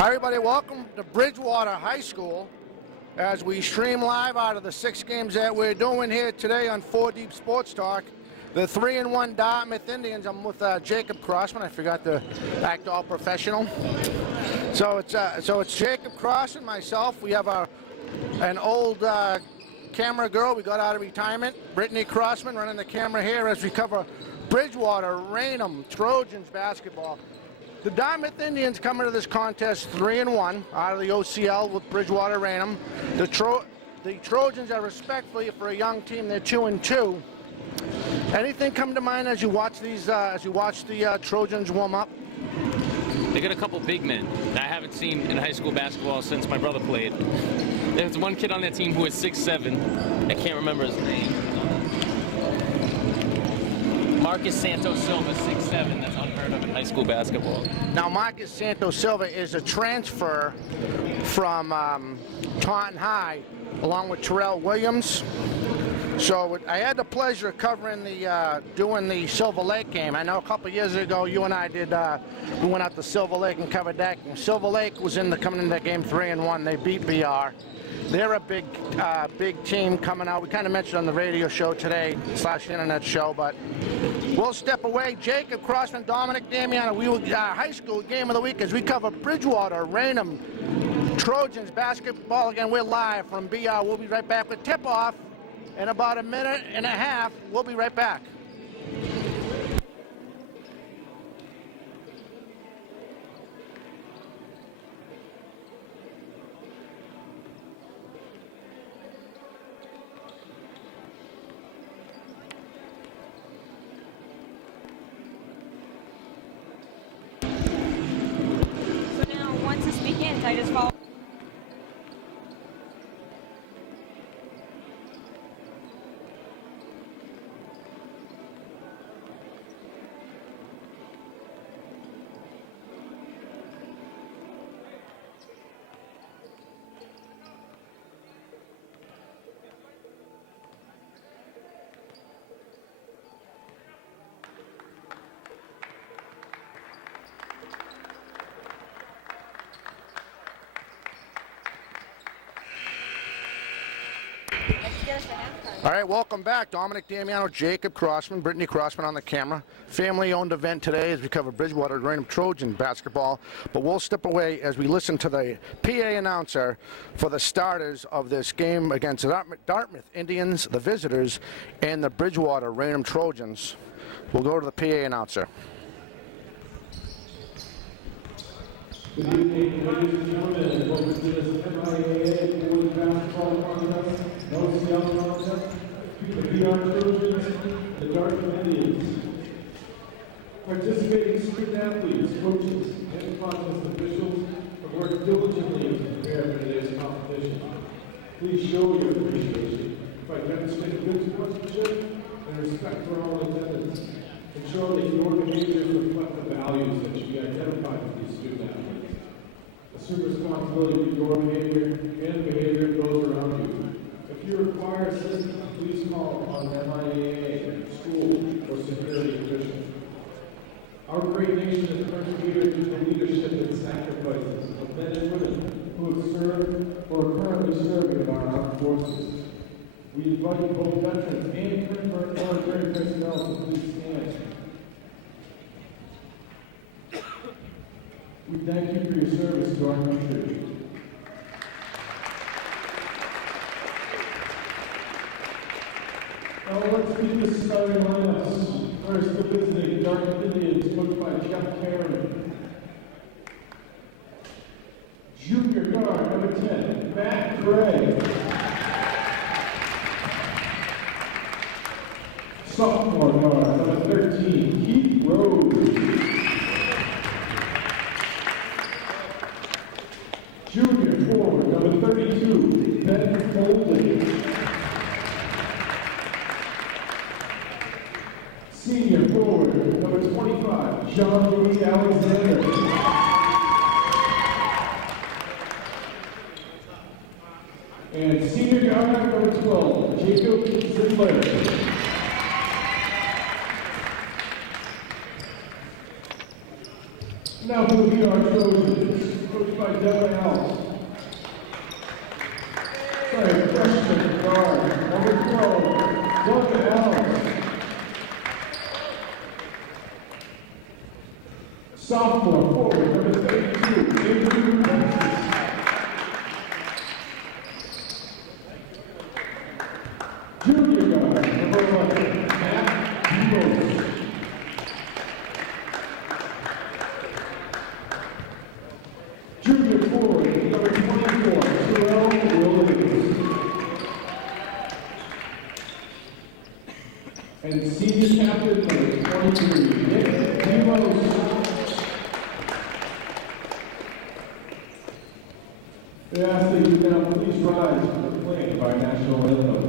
Hi everybody, welcome to Bridgewater High School as we stream live out of the 6 games that we're doing here today on 4 Deep Sports Talk. The 3-1 Dartmouth Indians. I'm with Jacob Crossman. I forgot to act all professional. So it's Jacob Crossman, myself. We have an old camera girl we got out of retirement, Brittany Crossman, running the camera here as we cover Bridgewater Raynham Trojans basketball. The Dartmouth Indians come into this contest 3-1 out of the OCL with Bridgewater Raynham. The Trojans are respectfully, for a young team, they're 2-2. Anything come to mind as you watch these? As you watch the Trojans warm up? They got a couple big men that I haven't seen in high school basketball since my brother played. There's one kid on that team who is 6'7". I can't remember his name. Marcus Santos Silva, 6'7". That's unheard of in high school basketball. Now, Marcus Santos Silva is a transfer from Taunton High, along with Terrell Williams. So I had the pleasure of covering doing the Silver Lake game. I know a couple years ago you and I did. We went out to Silver Lake and covered that game. Silver Lake was coming into that game 3-1. They beat BR. They're a big team coming out. We kind of mentioned on the radio show today / internet show, but we'll step away. Jacob Crossman, Dominic Damiano. We will high school game of the week as we cover Bridgewater Raynham Trojans basketball. Again, we're live from BR. We'll be right back with tip-off. In about a minute and a half, we'll be right back. So now, once this begins, I just follow. All right, welcome back. Dominic Damiano, Jacob Crossman, Brittany Crossman on the camera. Family-owned event today as we cover Bridgewater Raynham Trojan basketball. But we'll step away as we listen to the PA announcer for the starters of this game against the Dartmouth Indians, the visitors, and the Bridgewater Raynham Trojans. We'll go to the PA announcer. Good evening, ladies and gentlemen. Welcome to this MIAA Boys Basketball Contest, OCL Contest, the BR Trojans, the Dartmouth Indians. Participating student athletes, coaches, and contest officials have worked diligently to prepare for today's competition. Please show your appreciation by demonstrating good sportsmanship and respect for all attendants. Ensure that your behaviors reflect the values that should be identified with these student athletes. Assume responsibility for your behavior and the behavior of those around you. If you require assistance, please call on MIAA, school, or security officials. Our great nation is persevered through the leadership and sacrifices of men and women who have served or are currently serving in our armed forces. We invite both veterans and current military personnel to please stand. We thank you for your service to our country. Now let's meet the starting lineups. First, the visiting Dartmouth Indians, coached by Jeff Cameron. Junior guard, number 10, Matt Gray. Sophomore guard, number 13, Keith Rose. Junior forward, number 32, Ben Foley. Senior forward, number 25, John Louis Alexander. And senior guard, number 12, Jacob Zindler. Now for the BR Trojans, coached by Devin Ellis. Sorry, freshman guard, number 12, Devin Ellis. Sophomore forward, number 32, Andrew Texas. Junior guard, number 11, Matt Demos. Junior forward, number 24, Terrell Williams. And senior captain, number 23, Nick Demos. We ask that you now please rise for the playing of our national anthem.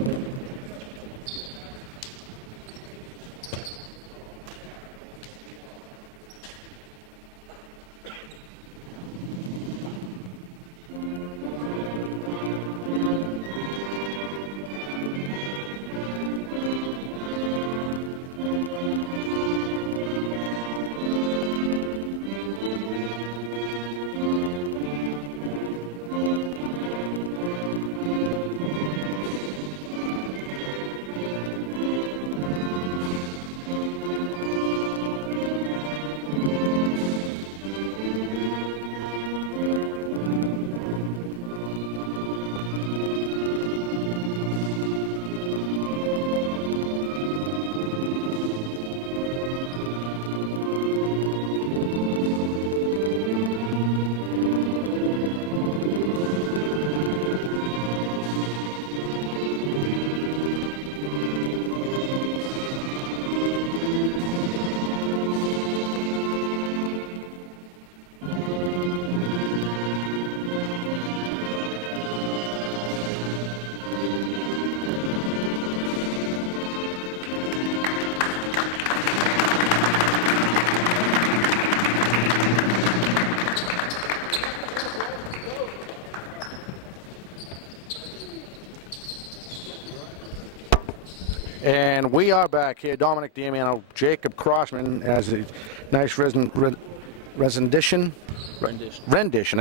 And we are back here. Dominic Damiano, Jacob Crossman as a nice rendition. I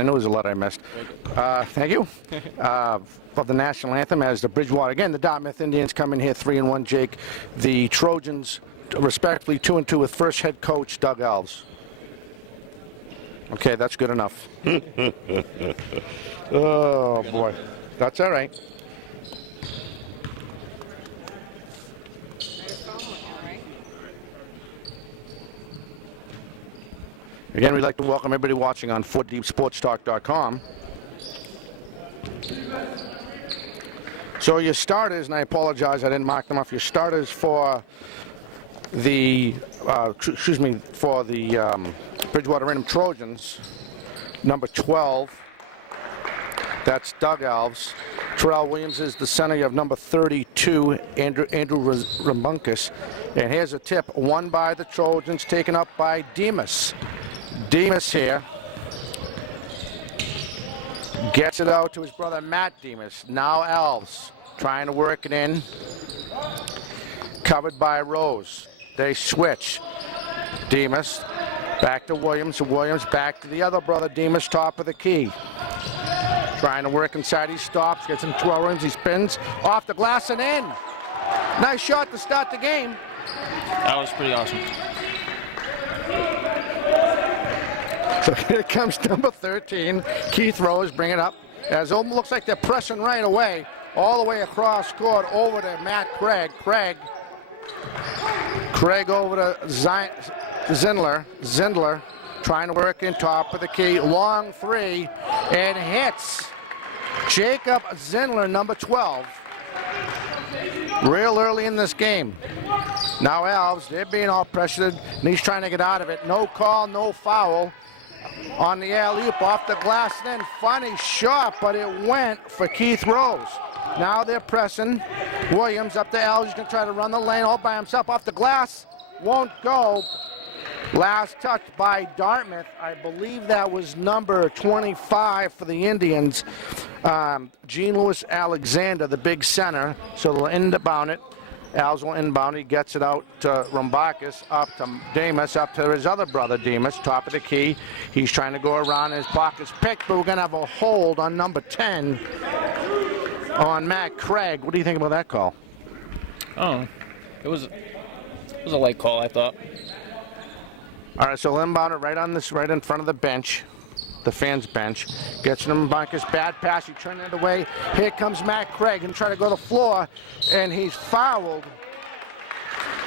know there's a lot I missed. Thank you. Of the national anthem as the Bridgewater. Again, the Dartmouth Indians come in here 3-1, Jake. The Trojans, respectively, 2-2 with first head coach Doug Alves. Okay, that's good enough. Oh, boy. That's all right. Again, we'd like to welcome everybody watching on 4deepsportstalk.com. So your starters, and I apologize, I didn't mark them off. Your starters for the, Bridgewater Random Trojans, number 12, that's Doug Alves. Terrell Williams is the center. You have number 32, Andrew Rambunkus. And here's a tip, won by the Trojans, taken up by Demas. Demas here gets it out to his brother Matt Demas. Now Alves trying to work it in. Covered by Rose. They switch. Demas back to Williams. Williams back to the other brother Demas, top of the key. Trying to work inside. He stops. Gets into 12 runs. He spins off the glass and in. Nice shot to start the game. That was pretty awesome. So here comes number 13, Keith Rose, bring it up. As it looks like they're pressing right away, all the way across court over to Matt Craig. Craig over to Zindler. Zindler trying to work in top of the key. Long three and hits. Jacob Zindler, number 12. Real early in this game. Now Alves, they're being all pressured, and he's trying to get out of it. No call, no foul. On the alley-oop off the glass, then funny shot, but it went for Keith Rose. Now they're pressing. Williams up to Alves. He's going to try to run the lane all by himself off the glass. Won't go. Last touch by Dartmouth. I believe that was number 25 for the Indians. Gene Lewis Alexander, the big center. So they'll end up on it. Al's will inbound. He gets it out to Rumbakis, up to Demas, up to his other brother Demas, top of the key. He's trying to go around. His pocket's picked, but we're going to have a hold on number 10 on Matt Craig. What do you think about that call? Oh, it was a light call, I thought. All right, so inbound it right in front of the bench. The fans' bench. Gets Rumbakis, bad pass. He turned it away. Here comes Matt Craig and try to go to the floor, and he's fouled.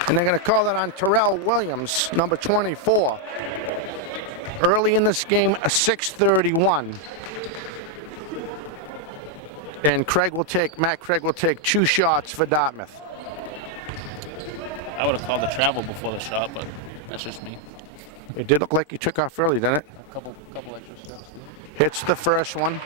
And they're going to call that on Terrell Williams, number 24. Early in this game, a 6:31. And Matt Craig will take 2 shots for Dartmouth. I would have called the travel before the shot, but that's just me. It did look like he took off early, didn't it? A couple extra steps. Hits the first one.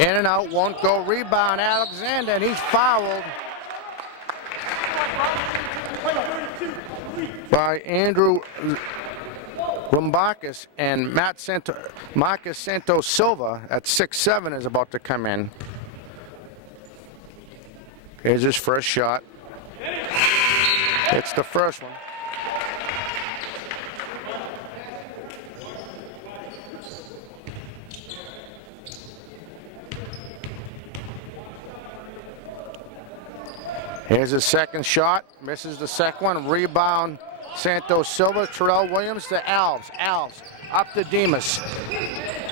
In and out, won't go. Rebound, Alexander, and he's fouled by Andrew Rumbakis, and Marcus Santos Silva at 6'7" is about to come in. Here's his first shot. It's the first one. Here's his second shot. Misses the second one. Rebound, Santos Silva. Terrell Williams to Alves. Alves up to Demas.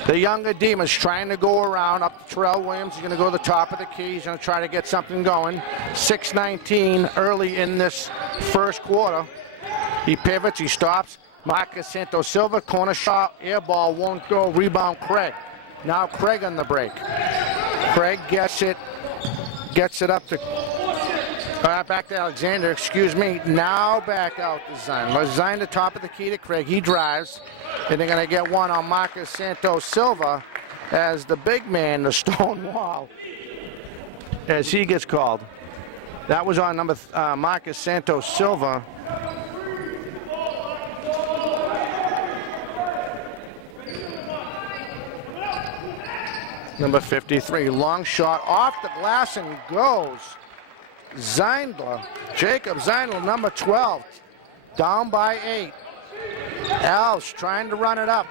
The younger Demas trying to go around up to Terrell Williams. He's going to go to the top of the key. He's going to try to get something going. 6:19 early in this first quarter. He pivots. He stops. Marcus Santos Silva, corner shot. Air ball won't go. Rebound Craig. Now Craig on the break. Craig gets it up to back to Alexander, excuse me. Now back out to Zine. Zine the top of the key to Craig. He drives. And they're going to get one on Marcus Santos Silva as the big man, the stone wall, as he gets called. That was on Marcus Santos Silva. Number 53. Long shot off the glass and goes. Zeindler, Jacob Zeindler, number 12, down by 8. Alves trying to run it up.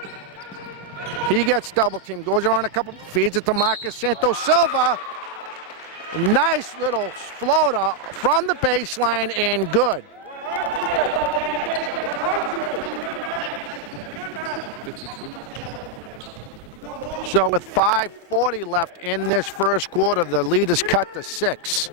He gets double teamed, goes around a couple, feeds it to Marcus Santos Silva. Nice little floater from the baseline and good. So with 5:40 left in this first quarter, the lead is cut to 6.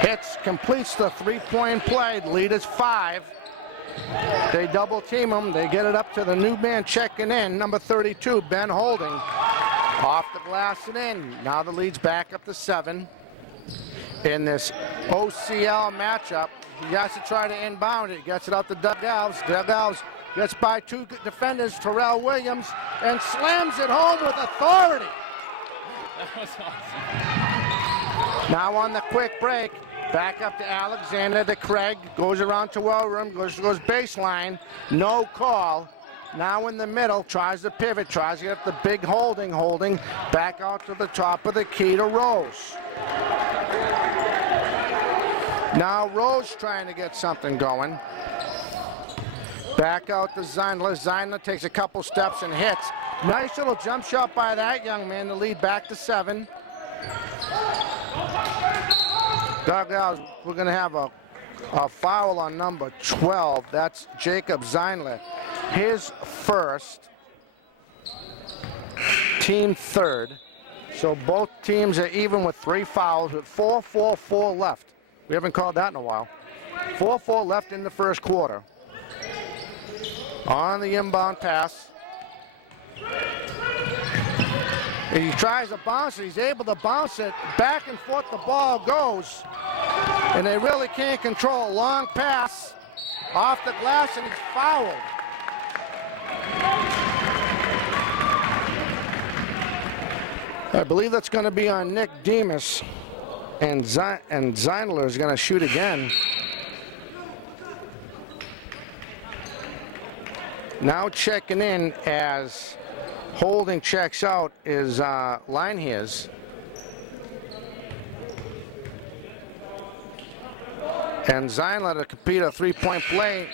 Hits, completes the three-point play. The lead is 5. They double team him. They get it up to the new man checking in, number 32, Ben Holding. Off the glass and in. Now the lead's back up to 7. In this OCL matchup, he has to try to inbound it. Gets it out to Doug Alves. Doug Alves gets by 2 defenders, Terrell Williams, and slams it home with authority. That was awesome. Now on the quick break, back up to Alexander, to Craig, goes around to Wellroom, goes baseline, no call. Now in the middle, tries to pivot, tries to get the big holding, back out to the top of the key to Rose. Now Rose trying to get something going. Back out to Zeindler. Zeindler takes a couple steps and hits. Nice little jump shot by that young man to lead back to 7. Doug Alves, we're going to have a foul on number 12. That's Jacob Zeindler. His first, team third. So both teams are even with 3 fouls with 4:44 left. We haven't called that in a while. 4:4 left in the first quarter. On the inbound pass. He tries to bounce it. He's able to bounce it. Back and forth the ball goes. And they really can't control a long pass off the glass, and he's fouled. I believe that's going to be on Nick Demas, and Zeinler is going to shoot again. Now checking in as holding checks out is Linehears. And Zeinler to compete a three-point play.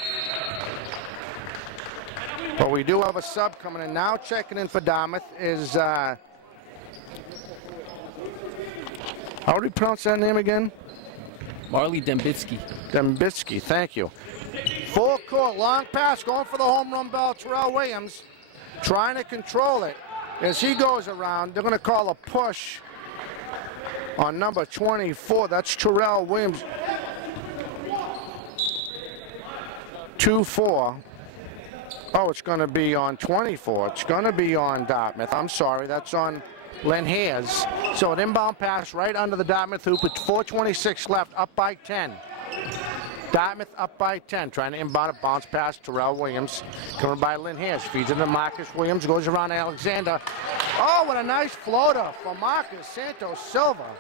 But we do have a sub coming in. Now checking in for Dartmouth is, how do we pronounce that name again? Marley Dembitsky. Dembitsky, thank you. Full court, long pass, going for the home run ball. Terrell Williams trying to control it. As he goes around, they're going to call a push on number 24. That's Terrell Williams. 2-4. Oh, it's going to be on 24. It's going to be on Dartmouth. I'm sorry, that's on Linehears. So an inbound pass right under the Dartmouth hoop with 4:26 left, up by 10. Dartmouth up by 10, trying to inbound a bounce pass. Terrell Williams coming by Linehears, feeds into Marcus Williams, goes around Alexander. Oh, what a nice floater for Marcus Santos Silva.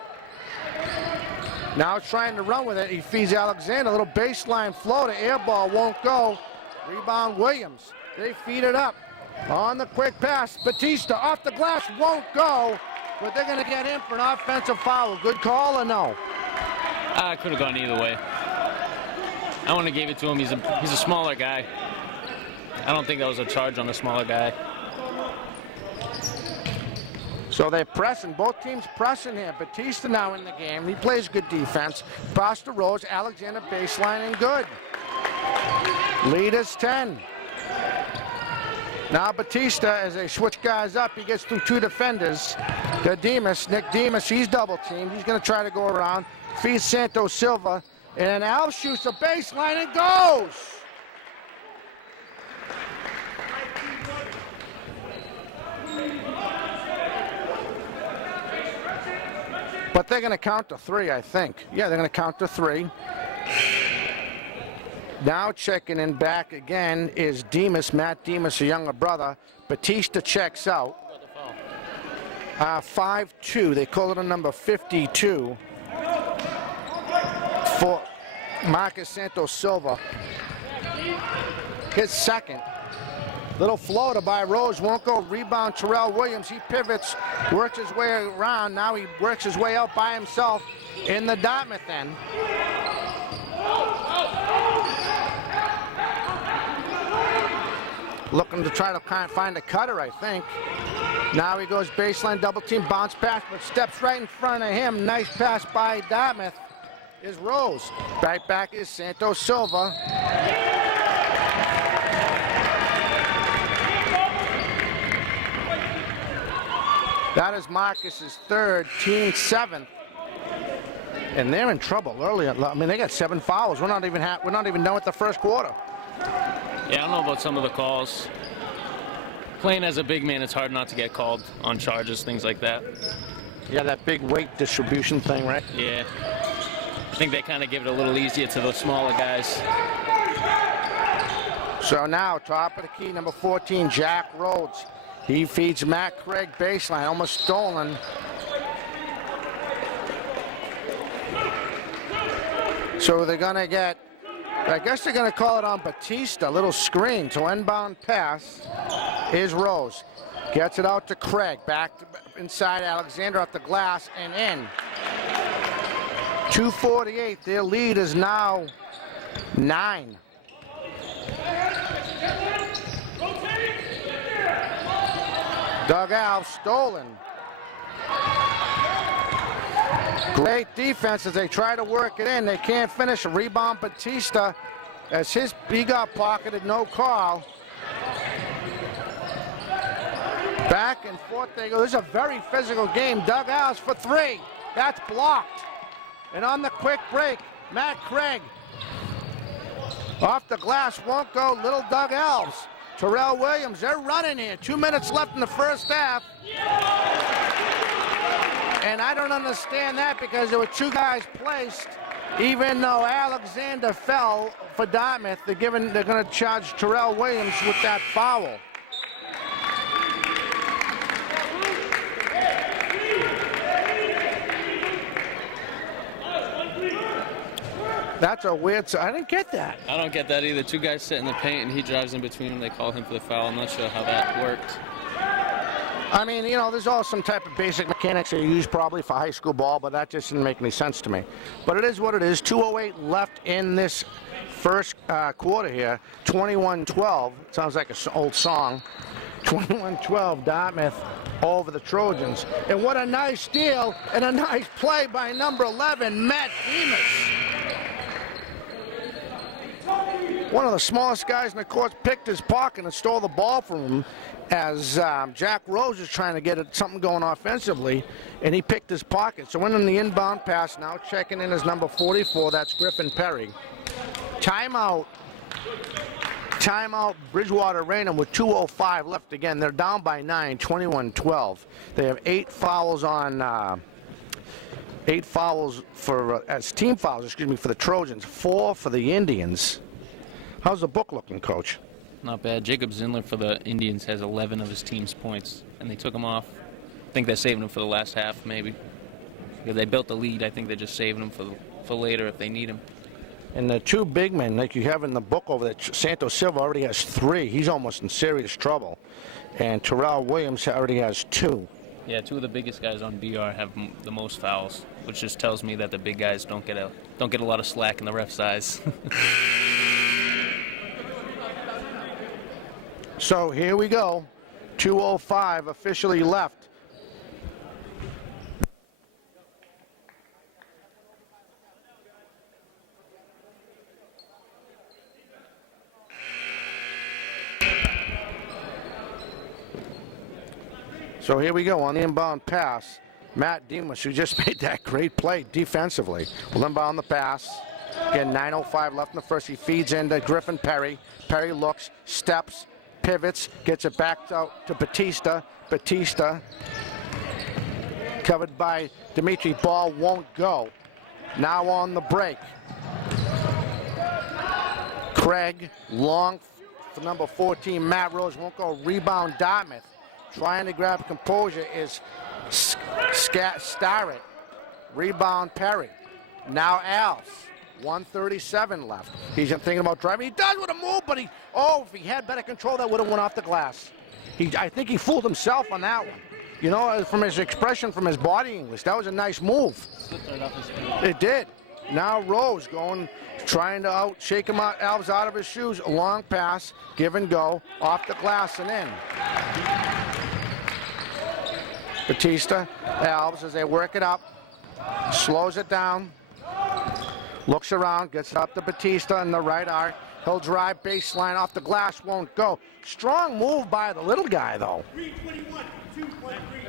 Now trying to run with it. He feeds Alexander, a little baseline floater. Air ball won't go. Rebound Williams. They feed it up. On the quick pass, Batista off the glass, won't go. But they're going to get him for an offensive foul. Good call or no? I could have gone either way. I wouldn't have gave it to him. He's a smaller guy. I don't think that was a charge on the smaller guy. So they're pressing, both teams pressing here. Batista now in the game. He plays good defense. Buster Rose, Alexander baseline, and good. Lead is 10. Now Batista, as they switch guys up, he gets through two defenders. Nick Demas, he's double teamed. He's going to try to go around. Feeds Santos Silva. And Al shoots a baseline and goes. But they're going to count to three, I think. Yeah, they're going to count to three. Now checking in back again is Demas, Matt Demas, a younger brother. Batista checks out. 5-2. They call it a number 52 for Marcus Santos Silva. His second. Little floater by Rose, won't go. Rebound Terrell Williams. He pivots, works his way around. Now he works his way out by himself in the Dartmouth end. Looking to try to find a cutter, I think. Now he goes baseline, double team, bounce pass, but steps right in front of him. Nice pass by Dartmouth is Rose. Right back is Santos Silva. That is Marcus's third, team seventh. And they're in trouble early. I mean, they got 7 fouls. We're not even done with the first quarter. Yeah, I don't know about some of the calls. Playing as a big man, it's hard not to get called on charges, things like that. Yeah, that big weight distribution thing, right? Yeah. I think they kind of give it a little easier to those smaller guys. So now, top of the key, number 14, Jack Rhodes. He feeds Matt Craig baseline, almost stolen. So they're going to get, I guess they're going to call it on Batista. Little screen to inbound pass is Rose. Gets it out to Craig. Back inside Alexander off the glass and in. 2:48. Their lead is now 9. Dug out, stolen. Great defense as they try to work it in. They can't finish. A rebound, Batista, as he got pocketed, no call. Back and forth they go. This is a very physical game. Doug Alves for 3. That's blocked. And on the quick break, Matt Craig off the glass, won't go. Little Doug Alves. Terrell Williams, they're running here. 2 minutes left in the first half. And I don't understand that because there were 2 guys placed. Even though Alexander fell for Dartmouth, they're going to charge Terrell Williams with that foul. That's a weird. I didn't get that. I don't get that either. Two guys sit in the paint, and he drives in between them. They call him for the foul. I'm not sure how that worked. I mean, you know, there's all some type of basic mechanics they use probably for high school ball, but that just didn't make any sense to me. But it is what it is. 2:08 left in this first quarter here. 21-12. Sounds like an old song. 21-12, Dartmouth over the Trojans. And what a nice steal and a nice play by number 11, Matt Demas. One of the smallest guys in the court picked his pocket and stole the ball from him as Jack Rose is trying to get something going offensively, and he picked his pocket. So winning the inbound pass now, checking in is number 44, that's Griffin Perry. Timeout. Timeout, Bridgewater Raynham with 2:05 left. Again, they're down by 9, 21-12. They have 8 fouls on, 8 fouls for, as team fouls, excuse me, for the Trojans, 4 for the Indians. How's the book looking, Coach? Not bad. Jacob Zindler for the Indians has 11 of his team's points, and they took him off. I think they're saving him for the last half, maybe. Because they built the lead, I think they're just saving him for later if they need him. And the 2 big men, like you have in the book over there, Santos Silva already has 3. He's almost in serious trouble. And Terrell Williams already has 2. Yeah, 2 of the biggest guys on BR have the most fouls, which just tells me that the big guys don't get a lot of slack in the ref's eyes. So here we go. 2:05 officially left. So here we go on the inbound pass. Matt Demas, who just made that great play defensively, will inbound the pass. Again, 9:05 left in the first. He feeds into Griffin Perry. Perry looks, steps, pivots, gets it back out to Batista. Batista, covered by Dimitri. Ball won't go. Now on the break. Craig, long for number 14, Matt Rose, won't go. Rebound, Dartmouth. Trying to grab composure is Starrett. Rebound, Perry. Now Alves. 1:37 left. He's thinking about driving. He does with a move, but if he had better control, that would have went off the glass. I think he fooled himself on that one. You know, from his expression, from his body English, that was a nice move. It did. Now Rose trying to shake him out, Alves out of his shoes. A long pass, give and go, off the glass and in. Batista, Alves, as they work it up, slows it down, looks around, gets it up to Batista in the right arc. He'll drive baseline off the glass, won't go. Strong move by the little guy, though.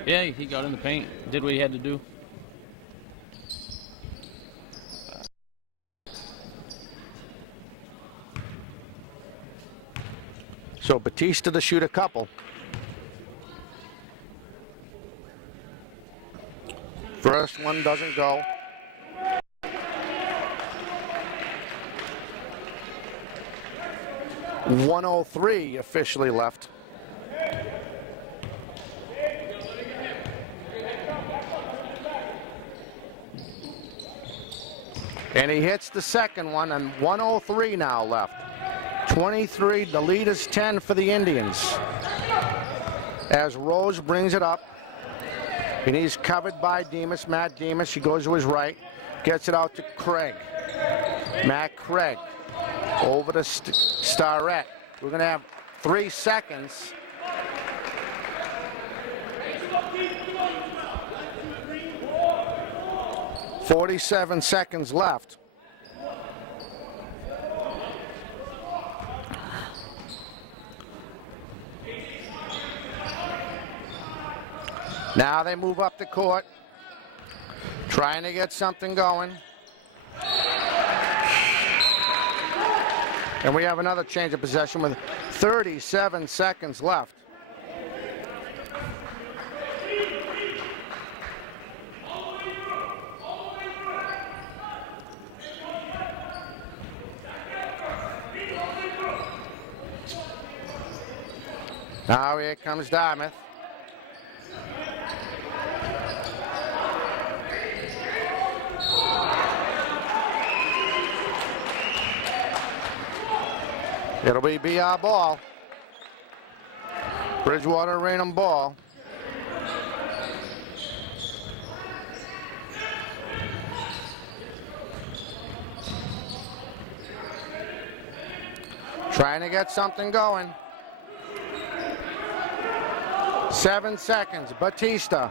Yeah, he got in the paint, did what he had to do. So Batista to shoot a couple. First one doesn't go. .103 officially left. And he hits the second one, and 103 now left. 23, the lead is 10 for the Indians. As Rose brings it up, and he's covered by Demas, Matt Demas. He goes to his right, gets it out to Craig. Matt Craig over to Starrett. We're going to have 3 seconds. .47 seconds left. Now they move up the court, trying to get something going. And we have another change of possession with 37 seconds left. Now here comes Dartmouth. It'll be BR ball. Bridgewater Raynham ball. Trying to get something going. 7 seconds. Batista.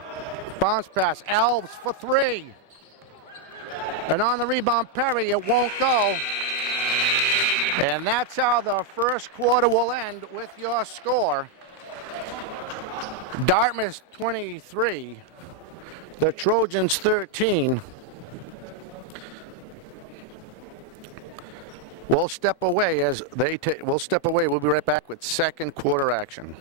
Bounce pass. Elves for 3. And on the rebound, Perry. It won't go. And that's how the first quarter will end with your score. Dartmouth 23. The Trojans 13. We'll step away as they we'll step away. We'll be right back with second quarter action.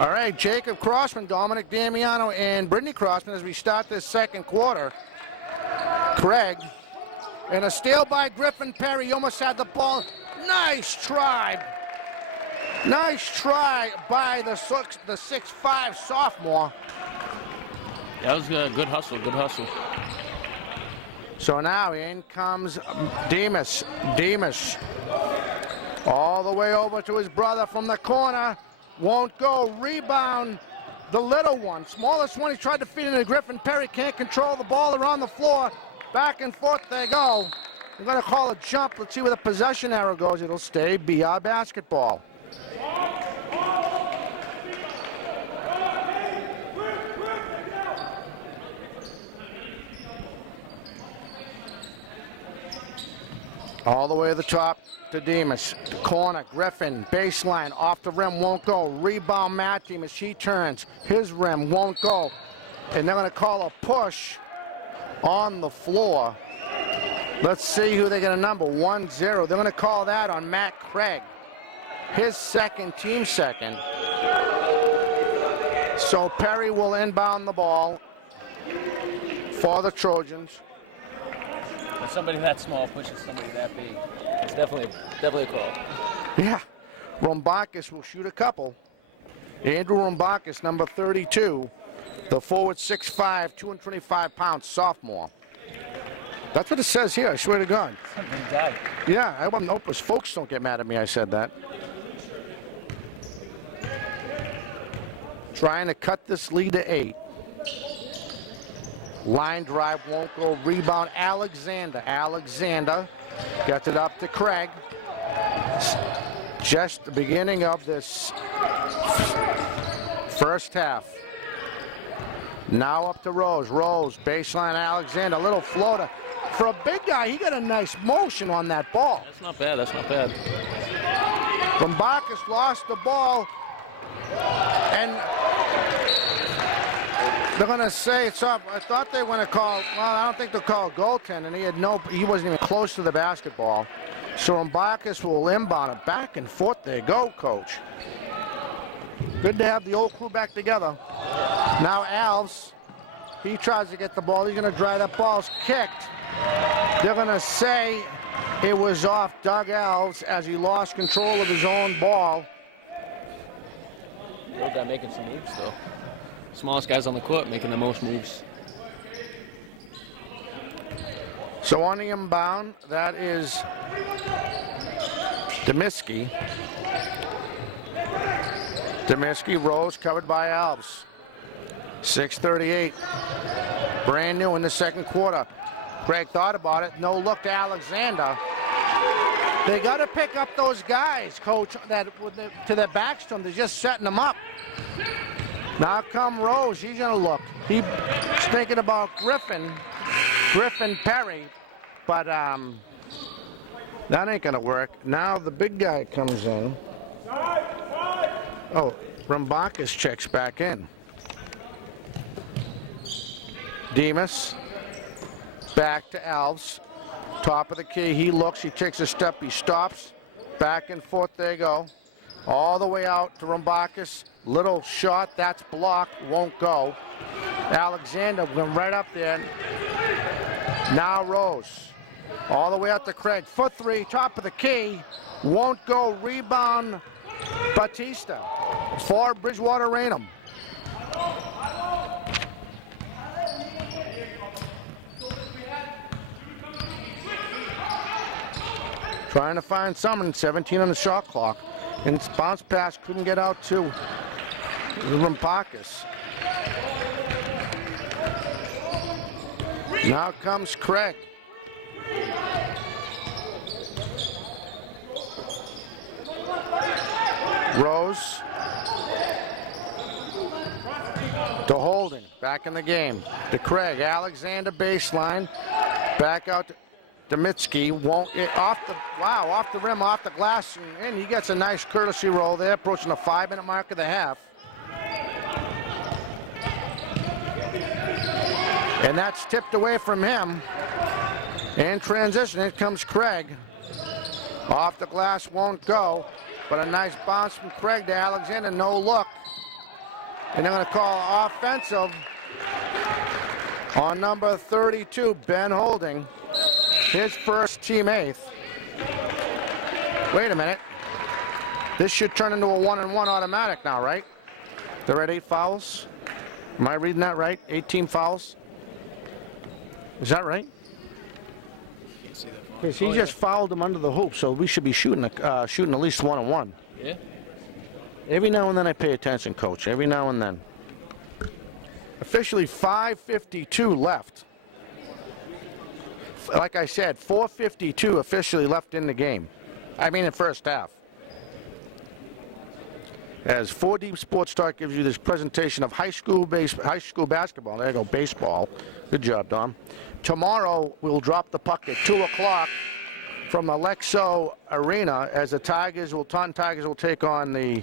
All right, Jacob Crossman, Dominic Damiano, and Brittany Crossman as we start this second quarter. Craig, and a steal by Griffin Perry. He almost had the ball. Nice try. Nice try by the 6'5" sophomore. That was a good hustle, good hustle. So now in comes Demas. Demas all the way over to his brother from the corner. Won't go. Rebound, the little one. Smallest one. He tried to feed into Griffin Perry. Can't control the ball around the floor. Back and forth they go. They're going to call a jump. Let's see where the possession arrow goes. It'll stay BR basketball. All the way to the top to Demas. Corner, Griffin, baseline, off the rim, won't go. Rebound, Matt Demas, he turns. His rim won't go. And they're going to call a push on the floor. Let's see who they're going to number. 1-0. They're going to call that on Matt Craig. His second, team second. So Perry will inbound the ball for the Trojans. When somebody that small pushes somebody that big, it's definitely a call. Yeah. Rombakis will shoot a couple. Andrew Rombakis, number 32. The forward 6'5", 225-pound sophomore. That's what it says here, I swear to God. Something died. Yeah, I want no, folks don't get mad at me, I said that. Trying to cut this lead to 8. Line drive won't go. Rebound, Alexander. Alexander gets it up to Craig. Just the beginning of this first half. Now up to Rose. Rose, baseline, Alexander. A little floater. For a big guy, he got a nice motion on that ball. That's not bad, that's not bad. Rombakis lost the ball. And they're going to say it's up. I thought they want to call, well, I don't think they'll call a goaltender, and he wasn't even close to the basketball. So Rombakis will inbound it. Back and forth they go, Coach. Good to have the old crew back together. Now Alves, he tries to get the ball. He's going to drive. That ball's kicked. They're going to say it was off Doug Alves as he lost control of his own ball. The old guy making some moves, though. Smallest guys on the court making the most moves. So on the inbound, that is Demiski. Demiski, Rose, covered by Alves. 6:38. Brand new in the second quarter. Greg thought about it. No look to Alexander. They got to pick up those guys, coach, to their backs to them. They're just setting them up. Now come Rose. He's going to look. He's thinking about Griffin Perry, but that ain't going to work. Now the big guy comes in. Oh, Rambakis checks back in. Demas back to Alves. Top of the key, he looks, he takes a step, he stops. Back and forth, they go. All the way out to Rambakis. Little shot, that's blocked, won't go. Alexander went right up there. Now Rose. All the way out to Craig. Foot three, top of the key. Won't go, rebound Batista for Bridgewater Raynham. Trying to find someone, 17 on the shot clock. And bounce pass couldn't get out to Rambakis. Now comes Craig. Rose to Holden, back in the game. To Craig, Alexander baseline, back out to Demitsky, won't off the rim, off the glass, and he gets a nice courtesy roll there, approaching the 5-minute mark of the half. And that's tipped away from him. In transition, in comes Craig. Off the glass, won't go, but a nice bounce from Craig to Alexander, no look. And they're going to call offensive on number 32, Ben Holding. His first team eighth. Wait a minute. This should turn into a 1-and-1 automatic now, right? They're at 8 fouls. Am I reading that right? 18 fouls? Is that right? Because he just fouled him under the hoop, so we should be shooting at least 1-and-1. Yeah. Every now and then I pay attention, Coach. Every now and then. Officially 5:52 left. Like I said, 4:52 officially left in the game. I mean, in first half. As 4 Deep Sports Talk gives you this presentation of high school basketball. There you go, baseball. Good job, Dom. Tomorrow we'll drop the puck at 2 o'clock from Alexo Arena as the Taunton Tigers will take on the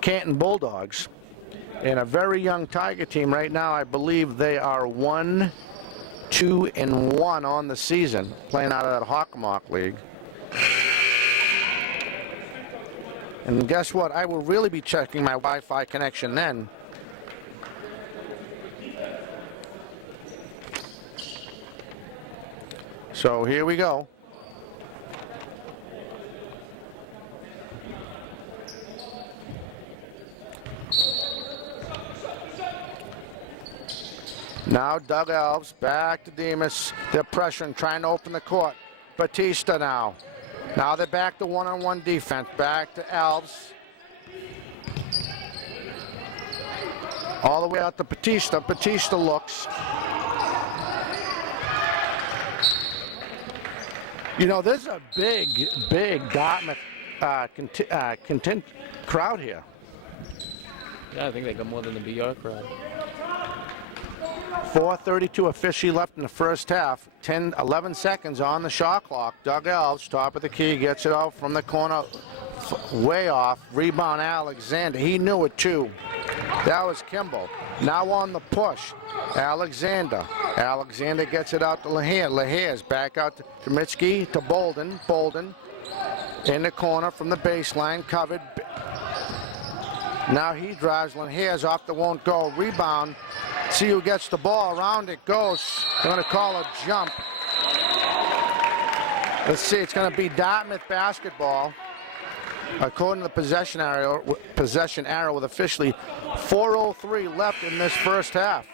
Canton Bulldogs. And a very young Tiger team right now. I believe they are 1-2-1 on the season, playing out of that Hockomock League. And guess what? I will really be checking my Wi-Fi connection then. So here we go. Now Doug Alves back to Demas. They're pressuring, trying to open the court. Batista now. Now they're back to one-on-one defense. Back to Alves. All the way out to Batista. Batista looks. You know, there's a big Dartmouth content crowd here. Yeah, I think they got more than the BR crowd. 4:32 officially left in the first half. 11 seconds on the shot clock. Doug Alves, top of the key, gets it out from the corner, way off. Rebound Alexander. He knew it too. That was Kimball. Now on the push, Alexander. Alexander gets it out to Lahier. Lahier's back out to Tremitsky to Bolden. Bolden in the corner from the baseline, covered. Now he drives. Lahier's off the won't go. Rebound. See who gets the ball. Around it goes. They're going to call a jump. Let's see. It's going to be Dartmouth basketball. According to the possession arrow with officially 4:03 left in this first half.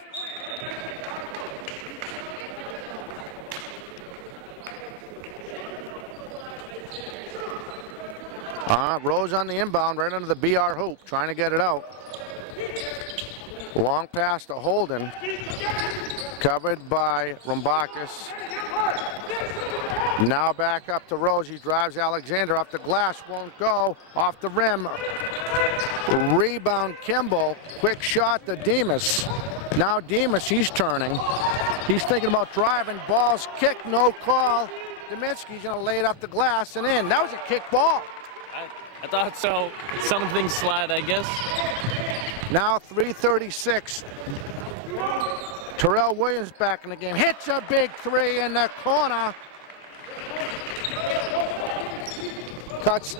Rose on the inbound, right under the BR hoop, trying to get it out. Long pass to Holden. Covered by Rumbakis. Now back up to Rose. He drives Alexander off the glass. Won't go. Off the rim. Rebound Kimball. Quick shot to Demas. Now Demas, he's turning. He's thinking about driving. Ball's kicked. No call. Deminsky's going to lay it up the glass and in. That was a kick ball. I thought so. Some things slide, I guess. Now 3:36. Terrell Williams back in the game. Hits a big three in the corner. Cuts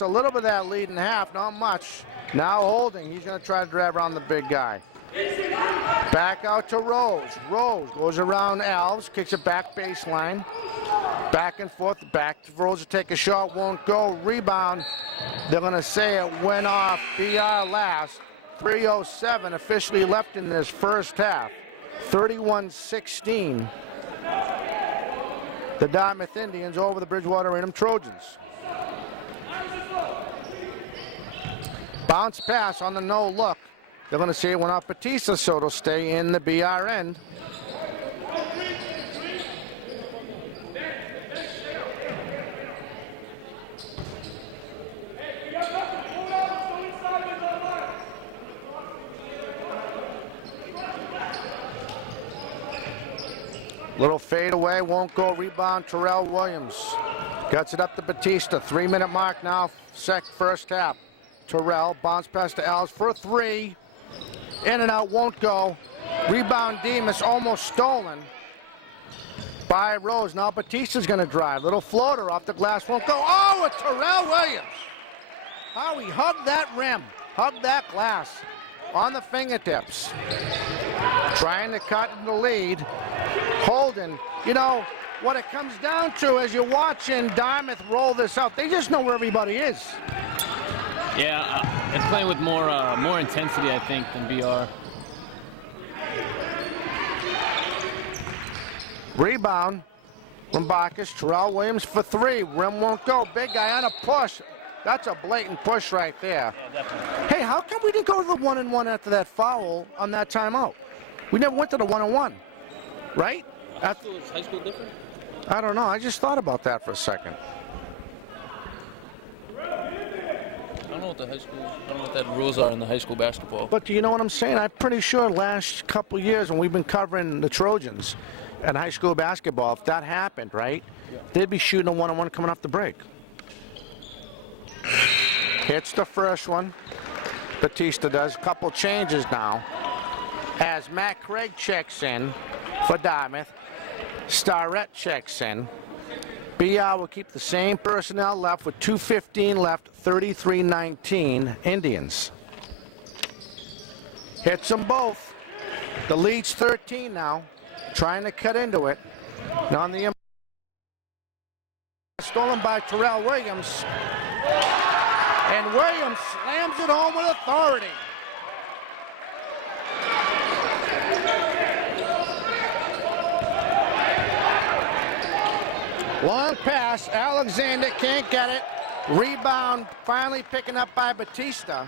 a little bit of that lead in half, not much. Now Holding. He's going to try to drive around the big guy. Back out to Rose. Rose goes around Alves, kicks it back baseline. Back and forth, back to Rose to take a shot, won't go. Rebound. They're going to say it went off BR last. 3:07 officially left in this first half. 31-16. The Dartmouth Indians over the Bridgewater Raynham Trojans. Bounce pass on the no look. They're going to say it went off Batista, so it'll stay in the BR end. Little fade away, won't go. Rebound, Terrell Williams. Gets it up to Batista. 3-minute mark now, first half. Terrell, bounce pass to Alves for a three. In and out, won't go. Rebound, Demas, almost stolen by Rose. Now Batista's going to drive. Little floater off the glass, won't go. Oh, it's Terrell Williams. How he hugged that rim, hugged that glass on the fingertips. Trying to cut in the lead. Holden, you know, what it comes down to as you're watching Dartmouth roll this out, they just know where everybody is. Yeah, it's playing with more intensity, I think, than BR. Rebound, Rumbakis, Terrell Williams for three. Rim won't go. Big guy on a push. That's a blatant push right there. Yeah, definitely. Hey, how come we didn't go to the 1-and-1 after that foul on that timeout? We never went to the 1-and-1, right? Is high school different? I don't know. I just thought about that for a second. I don't know what the rules are in the high school basketball. But do you know what I'm saying? I'm pretty sure last couple years when we've been covering the Trojans and high school basketball, if that happened, right, they'd be shooting a 1-on-1 coming off the break. Hits the first one. Batista does. Couple changes now. As Matt Craig checks in for Dartmouth. Starrett checks in. BR will keep the same personnel left with 2:15 left, 33-19 Indians. Hits them both. The lead's 13 now. Trying to cut into it. Now on the stolen by Terrell Williams. And Williams slams it home with authority. Long pass, Alexander can't get it. Rebound finally picking up by Batista.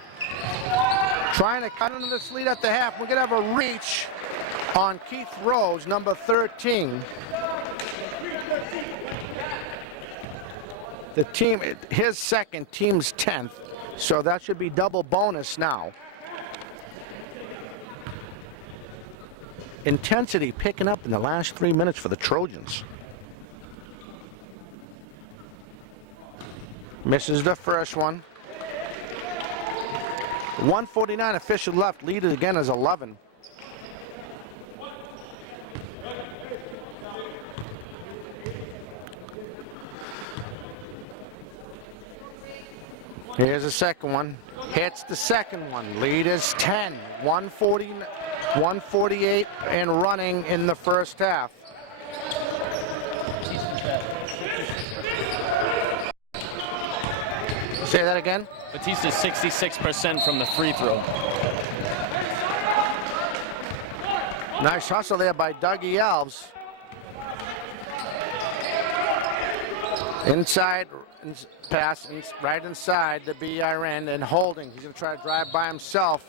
Trying to cut into this lead at the half. We're going to have a reach on Keith Rose, number 13. The team, his second, team's 10th. So that should be double bonus now. Intensity picking up in the last 3 minutes for the Trojans. Misses the first one. 1:49 official left. Lead it again is 11. Here's the second one. Hits the second one. Lead is 10. 148 and running in the first half. Say that again. Batista's 66% from the free throw. Nice hustle there by Dougie Alves. Inside pass, right inside the BR end, and holding. He's going to try to drive by himself.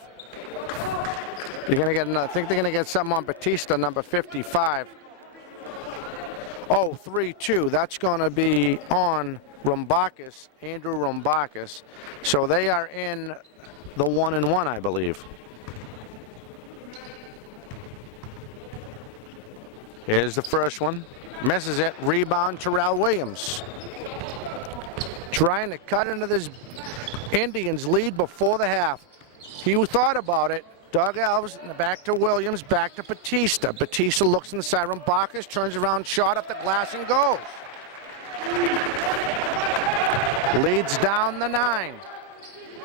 You're going to get another. I think they're going to get something on Batista, number 55. Oh, 3-2. That's going to be on Rumbakis, Andrew Rumbakis. So they are in the 1-1, I believe. Here's the first one. Misses it. Rebound, Terrell Williams. Trying to cut into this Indians lead before the half. He thought about it. Doug Alves, back to Williams, back to Batista. Batista looks inside. Rumbakis turns around, shot up the glass, and goes. Leads down the 9.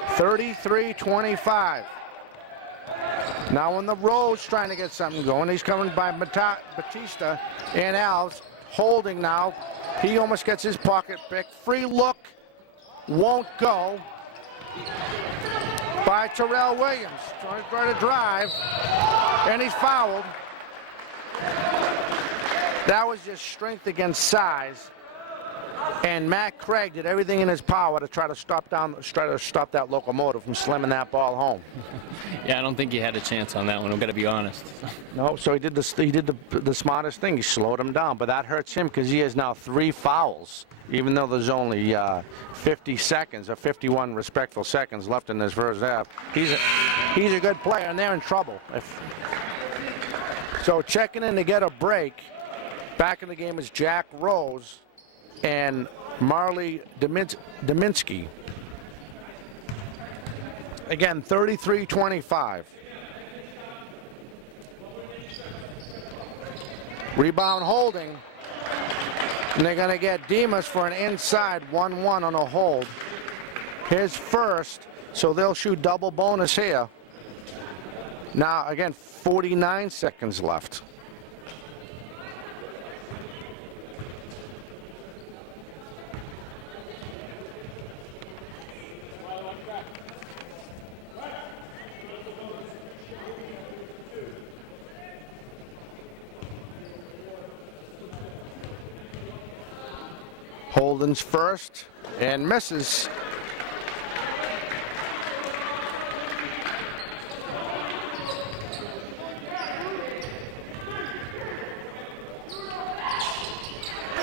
33-25. Now on the Rose trying to get something going. He's coming by Batista and Alves. Holding now. He almost gets his pocket picked. Free look. Won't go. By Terrell Williams. Trying to drive. And he's fouled. That was just strength against size. And Matt Craig did everything in his power to try to stop that locomotive from slamming that ball home. Yeah, I don't think he had a chance on that one. I'm going to be honest. No, so he did the smartest thing. He slowed him down, but that hurts him because he has now 3 fouls, even though there's only 50 seconds or 51 respectful seconds left in this first half. He's a good player, and they're in trouble. So checking in to get a break. Back in the game is Jack Rose and Marley Dominski. Again, 33-25. Rebound holding. And they're going to get Demas for an inside 1-1 on a hold. His first, so they'll shoot double bonus here. Now, again, 49 seconds left. Holden's first and misses.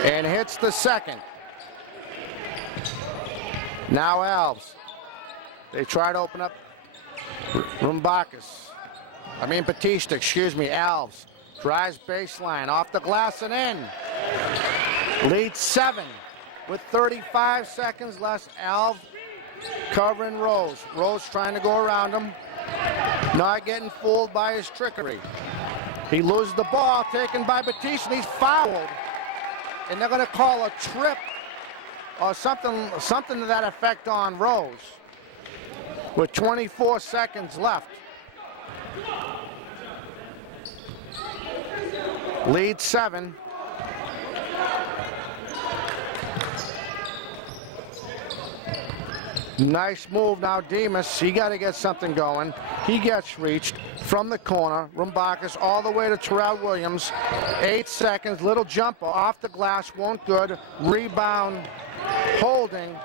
And hits the second. Now Alves. They try to open up Batista, excuse me, Alves. Drives baseline, off the glass and in. Leads 7 with 35 seconds left. Alves covering Rose. Rose trying to go around him. Not getting fooled by his trickery. He loses the ball, taken by Batista, and he's fouled. And they're going to call a trip or something to that effect on Rose with 24 seconds left. Lead 7. Nice move now, Demas. He got to get something going. He gets reached from the corner. Rumbakis all the way to Terrell Williams. 8 seconds. Little jumper off the glass. Won't good. Rebound. Holding.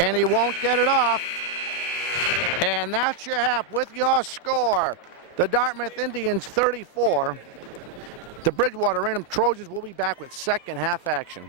And he won't get it off. And that's your half with your score. The Dartmouth Indians 34. The Bridgewater Random Trojans will be back with second half action.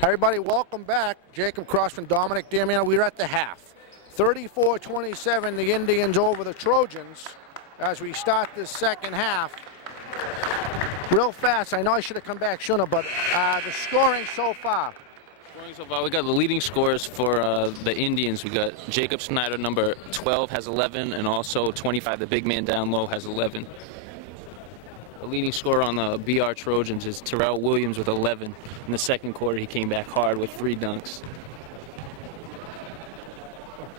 Everybody, welcome back. Jacob Crossman, Dominic Damiano. We're at the half. 34-27, the Indians over the Trojans as we start this second half. Real fast, I know I should have come back sooner, but the scoring so far. So far, we got the leading scorers for the Indians. We got Jacob Snyder, number 12, has 11, and also 25, the big man down low, has 11. The leading scorer on the BR Trojans is Terrell Williams with 11. In the second quarter, he came back hard with 3 dunks.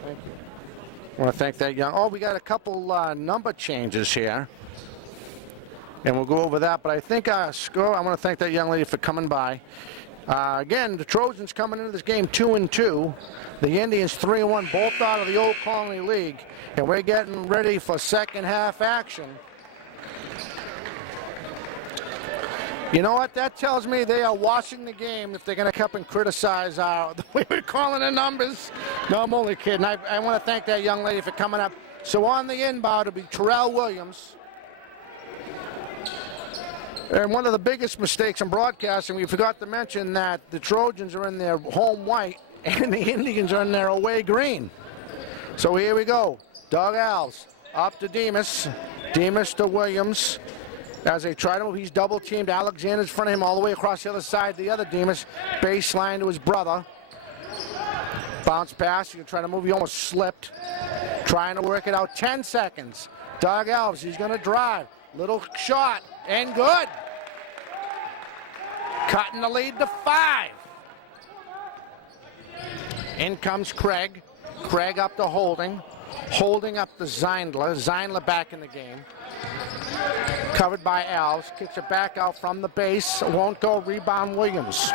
Thank you. I want to thank that young. Oh, we got a couple number changes here. And we'll go over that. But I think score. I want to thank that young lady for coming by. Again, the Trojans coming into this game 2-2. The Indians 3-1, both out of the Old Colony League. And we're getting ready for second half action. You know what? That tells me they are watching the game if they're going to come and criticize the way we're calling the numbers. No, I'm only kidding. I want to thank that young lady for coming up. So on the inbound will be Terrell Williams. And one of the biggest mistakes in broadcasting, we forgot to mention that the Trojans are in their home white and the Indians are in their away green. So here we go. Doug Alves up to Demas. Demas to Williams. As they try to move, he's double teamed. Alexander's in front of him all the way across the other side. The other Demas, baseline to his brother. Bounce pass, you can try to move, he almost slipped. Trying to work it out, 10 seconds. Doug Alves, he's gonna drive. Little shot, and good. Cutting the lead to 5. In comes Craig. Craig up to Holding. Holding up to Zeindler. Zeindler back in the game. Covered by Alves, kicks it back out from the base, won't go, rebound Williams.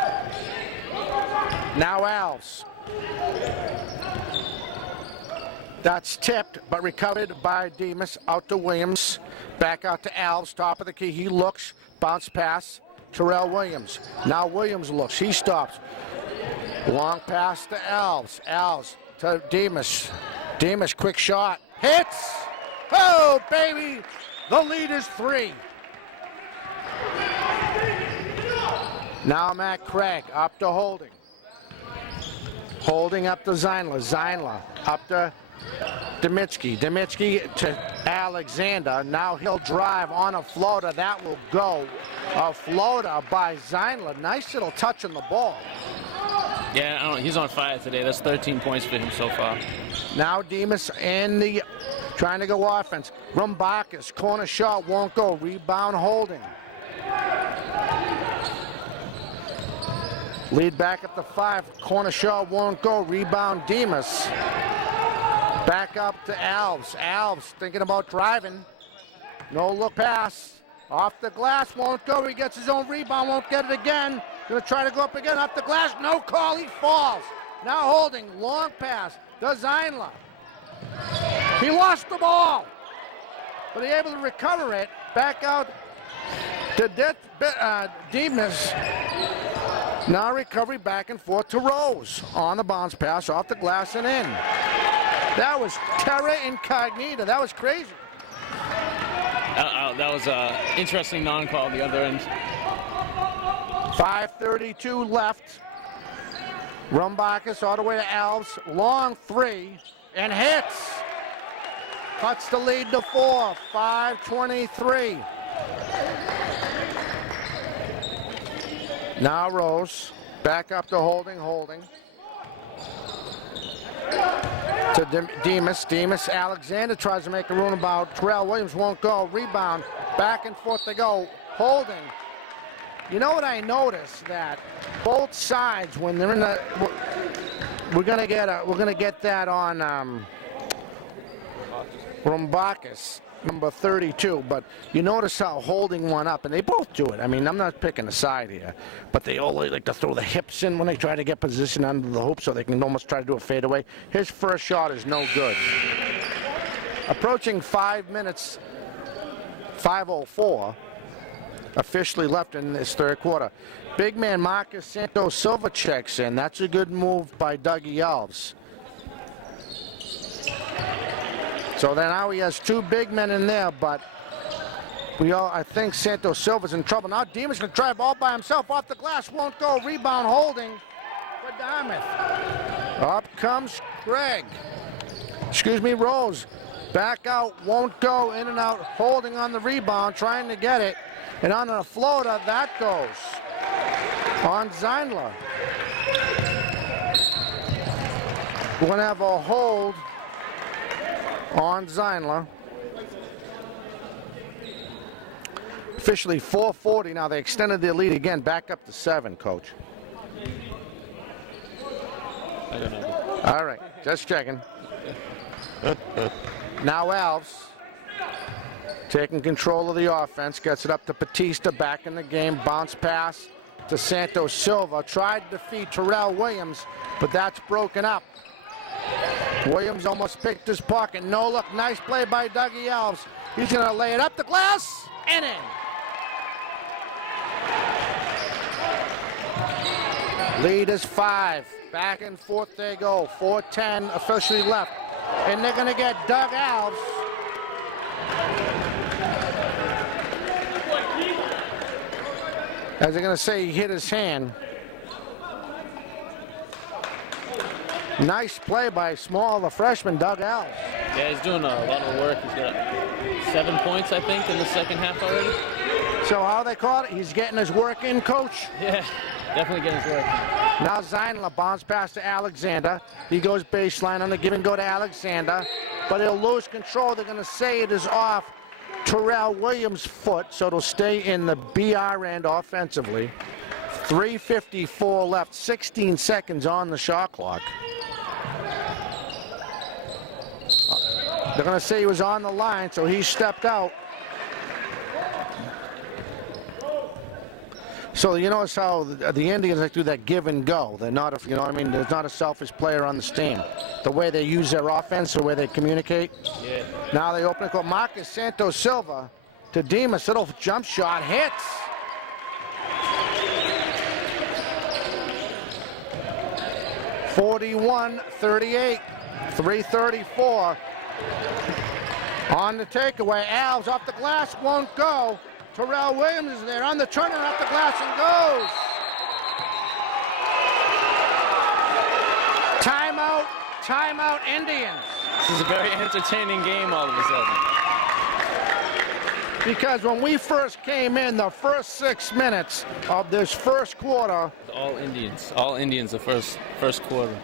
Now Alves. That's tipped, but recovered by Demas, out to Williams, back out to Alves, top of the key, he looks, bounce pass, Terrell Williams. Now Williams looks, he stops. Long pass to Alves, Alves to Demas. Demas, quick shot, hits! Oh, baby! The lead is 3. Now Matt Craig up to Holding. Holding up to Zeindler. Zeindler up to Demitsky. Demitsky to Alexander. Now he'll drive on a floater. That will go. A floater by Zeindler. Nice little touch on the ball. Yeah, I don't know, he's on fire today. That's 13 points for him so far. Now Demas in the trying to go offense. Rumbakis, corner shot, won't go. Rebound Holding. Lead back up to 5. Corner shot won't go. Rebound Demas. Back up to Alves. Alves thinking about driving. No look pass. Off the glass, won't go. He gets his own rebound, won't get it again. Gonna try to go up again, off the glass. No call, he falls. Now Holding, long pass to Zeindler. He lost the ball, but he able to recover it. Back out to Demas. Now recovery back and forth to Rose. On the bounce pass, off the glass and in. That was terra incognita. That was crazy. That was an interesting non-call at the other end. 5:32 left. Rumbakis all the way to Alves. Long 3 and hits. Cuts the lead to 4. 5:23. Now Rose. Back up to Holding. To Demas. Demas. Alexander tries to make a runabout. Terrell Williams won't go. Rebound. Back and forth they go. Holding. You know what I noticed? That both sides, when they're in the, we're gonna get that on Rumbakis, number 32. But you notice how Holding one up, and they both do it. I mean, I'm not picking a side here, but they all like to throw the hips in when they try to get position under the hoop, so they can almost try to do a fadeaway. His first shot is no good. Approaching 5 minutes, 5:04. Officially left in this third quarter. Big man Marcus Santos Silva checks in. That's a good move by Dougie Alves. So then now he has 2 big men in there, but I think Santos Silva's in trouble. Now Demas gonna drive all by himself off the glass, won't go. Rebound Holding. for Dartmouth. Up comes Craig. Rose. Back out, won't go, in and out, holding on the rebound, trying to get it. And on a floater, that goes on Zeinler. We're going to have a hold on Zeinler. Officially 4:40 now. They extended their lead again, back up to 7, Coach. I don't know. All right, just checking. Now Alves taking control of the offense, gets it up to Batista, back in the game, bounce pass to Santos Silva, tried to feed Terrell Williams, but that's broken up. Williams almost picked his pocket, no look, nice play by Dougie Alves. He's gonna lay it up the glass, and in. Lead is 5, back and forth they go, 4:10 officially left. And they're going to get Doug Alves. As they're going to say, he hit his hand. Nice play by the freshman, Doug Alves. Yeah, he's doing a lot of work. He's got 7 points, I think, in the second half already. So how they call it? He's getting his work in, Coach? Yeah, definitely getting his work in. Now Zeinler bounce pass to Alexander. He goes baseline on the give and go to Alexander, but he'll lose control. They're going to say it is off Terrell Williams' foot, so it'll stay in the BR end offensively. 3:54 left, 16 seconds on the shot clock. They're going to say he was on the line, so he stepped out. So you notice how the Indians like do that give and go. They're not, you know what I mean? There's not a selfish player on this team. The way they use their offense, the way they communicate. Yeah. Now they open it. Marcus Santos Silva to Demas. Little jump shot hits. (41-38), 3:34 on the takeaway. Alves off the glass, won't go. Terrell Williams is there on the turner off the glass and goes. Timeout Indians. This is a very entertaining game all of a sudden. Because when we first came in, the first 6 minutes of this first quarter. All Indians the first quarter.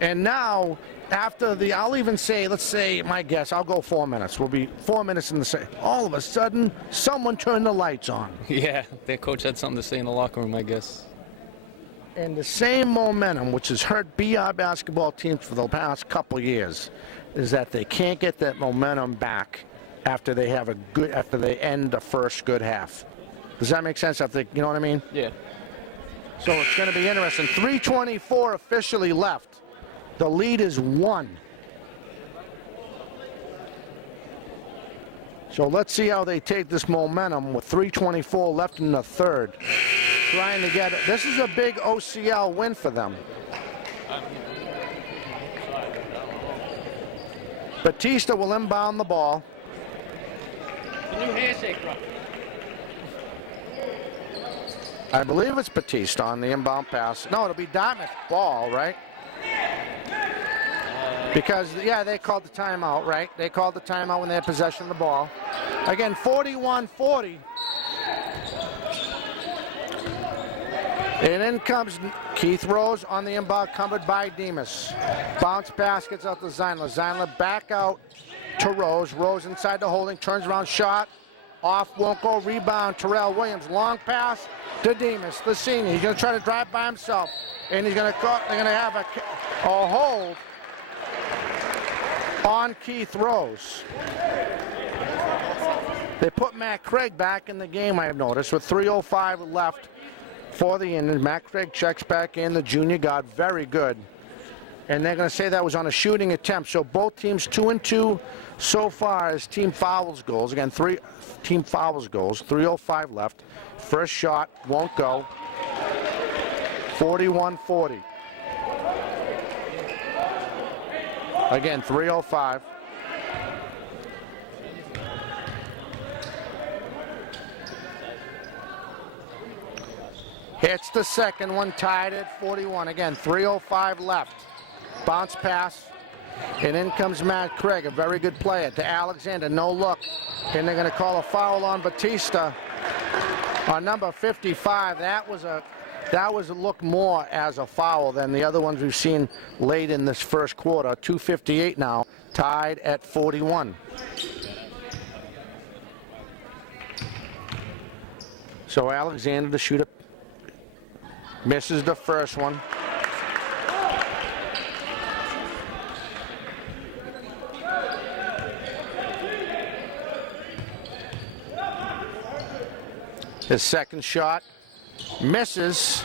And now, after I'll even say, let's say, my guess, I'll go 4 minutes. We'll be 4 minutes in the second. All of a sudden, someone turned the lights on. Yeah, their coach had something to say in the locker room, I guess. And the same momentum, which has hurt BR basketball teams for the past couple years, is that they can't get that momentum back after they end the first good half. Does that make sense? You know what I mean? Yeah. So it's going to be interesting. 3:24 officially left. The lead is 1. So let's see how they take this momentum with 3:24 left in the third. Trying to get it. This is a big OCL win for them. Batista will inbound the ball. The new handshake, bro. I believe it's Batista on the inbound pass. No, it'll be Dartmouth ball, right? Because, yeah, they called the timeout, right? They called the timeout when they had possession of the ball. Again, 41-40. And in comes Keith Rose on the inbound, covered by Demas. Bounce pass gets out to Zeinler. Zeinler back out to Rose. Rose inside the holding, turns around, shot. Off, won't go, rebound, Terrell Williams. Long pass to Demas, the senior. He's going to try to drive by himself. And they're going to have a hold on Keith Rose. They put Matt Craig back in the game, I've noticed, with 3:05 left for the Indians. Matt Craig checks back in, the junior guard, very good. And they're going to say that was on a shooting attempt. So both teams 2-2 so far as team fouls goals. Again, 3 team fouls goals, 3:05 left. First shot won't go. 41-40. Again, 3:05. Hits the second one, tied at 41. Again, 3:05 left. Bounce pass. And in comes Matt Craig, a very good player, to Alexander. No look. And they're going to call a foul on Batista on number 55. That was a look more as a foul than the other ones we've seen late in this first quarter. 2:58 now, tied at 41. So Alexander, the shooter, misses the first one. His second shot misses.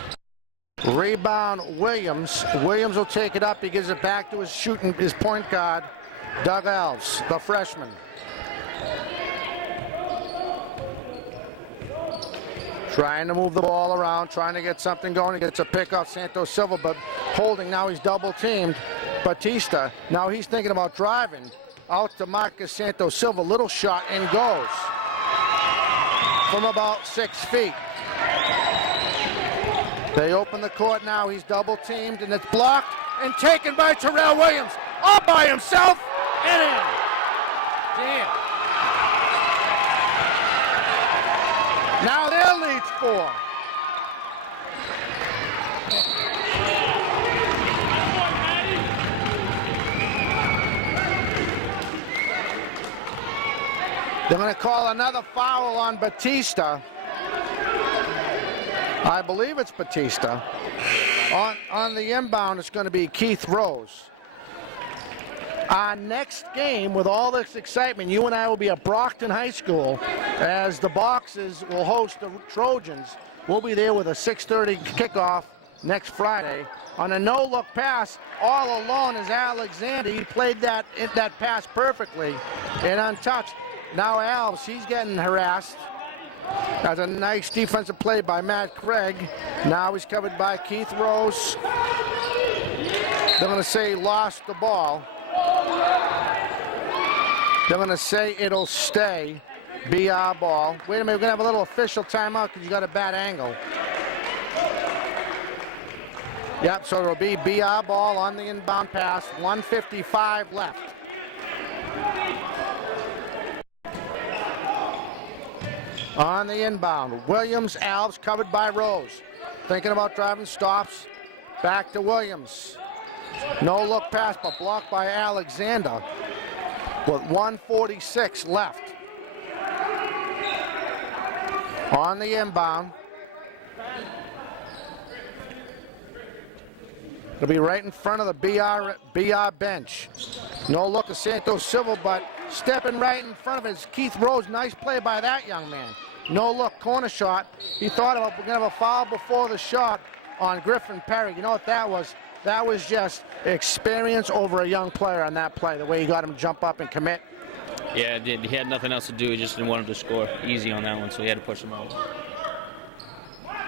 Rebound Williams. Williams will take it up. He gives it back to his point guard, Doug Alves, the freshman. Trying to move the ball around, trying to get something going. He gets a pick off Santos Silva, but holding. Now he's double teamed. Batista. Now he's thinking about driving out to Marcus Santos Silva. Little shot and goes from about 6 feet. They open the court now. He's double teamed and it's blocked and taken by Terrell Williams. All by himself and in. Damn. Now their lead's 4. They're going to call another foul on Batista. I believe it's Batista. On the inbound, it's going to be Keith Rose. Our next game, with all this excitement, you and I will be at Brockton High School as the Boxers will host the Trojans. We'll be there with a 6:30 kickoff next Friday. On a no-look pass, all alone is Alexander. He played that pass perfectly and untouched. Now Alves, he's getting harassed. That's a nice defensive play by Matt Craig. Now he's covered by Keith Rose. They're going to say he lost the ball. They're going to say it'll stay BR ball. Wait a minute, we're going to have a little official timeout because you got a bad angle. Yep, so it'll be BR ball on the inbound pass. 1:55 left. On the inbound, Williams, Alves covered by Rose. Thinking about driving, stops. Back to Williams. No look pass, but blocked by Alexander with 1:46 left. On the inbound. It'll be right in front of the BR bench. No look at Santos Silva, but stepping right in front of it is Keith Rose. Nice play by that young man. No look, corner shot. He thought about we're going to have a foul before the shot on Griffin Perry. You know what that was? That was just experience over a young player on that play, the way he got him to jump up and commit. Yeah, it did. He had nothing else to do. He just didn't want him to score easy on that one, so he had to push him out.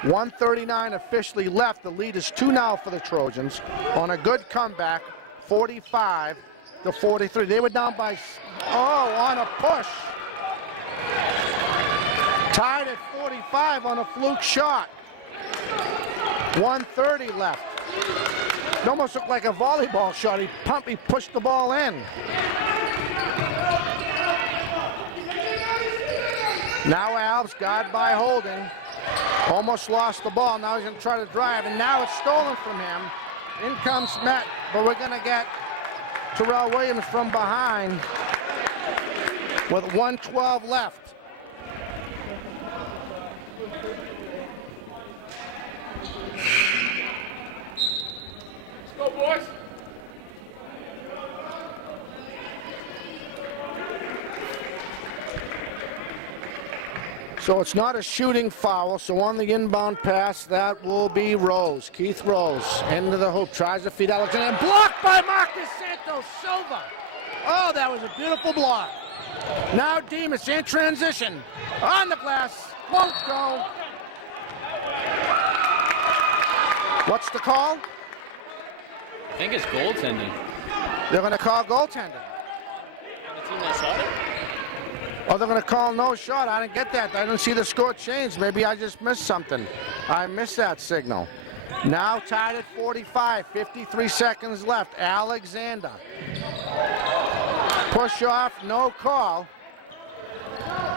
1:39 officially left. The lead is 2 now for the Trojans on a good comeback, 45-43. They were down by, on a push. Tied at 45 on a fluke shot. 1:30 left. It almost looked like a volleyball shot. He pushed the ball in. Now Alves, guard by Holding. Almost lost the ball. Now he's going to try to drive, and now it's stolen from him. In comes Matt, but we're going to get Terrell Williams from behind with 1:12 left. Let's go, boys. So it's not a shooting foul, so on the inbound pass, that will be Rose. Keith Rose into the hoop, tries to feed Alexander, and blocked by Marcus Santos Silva. Oh, that was a beautiful block. Now Demas in transition, on the glass, won't go. What's the call? I think it's goaltending. They're going to call goaltending. The team that shot it? Oh, they're going to call no shot. I didn't get that. I didn't see the score change. Maybe I just missed something. I missed that signal. Now tied at 45, 53 seconds left. Alexander. Push off, no call.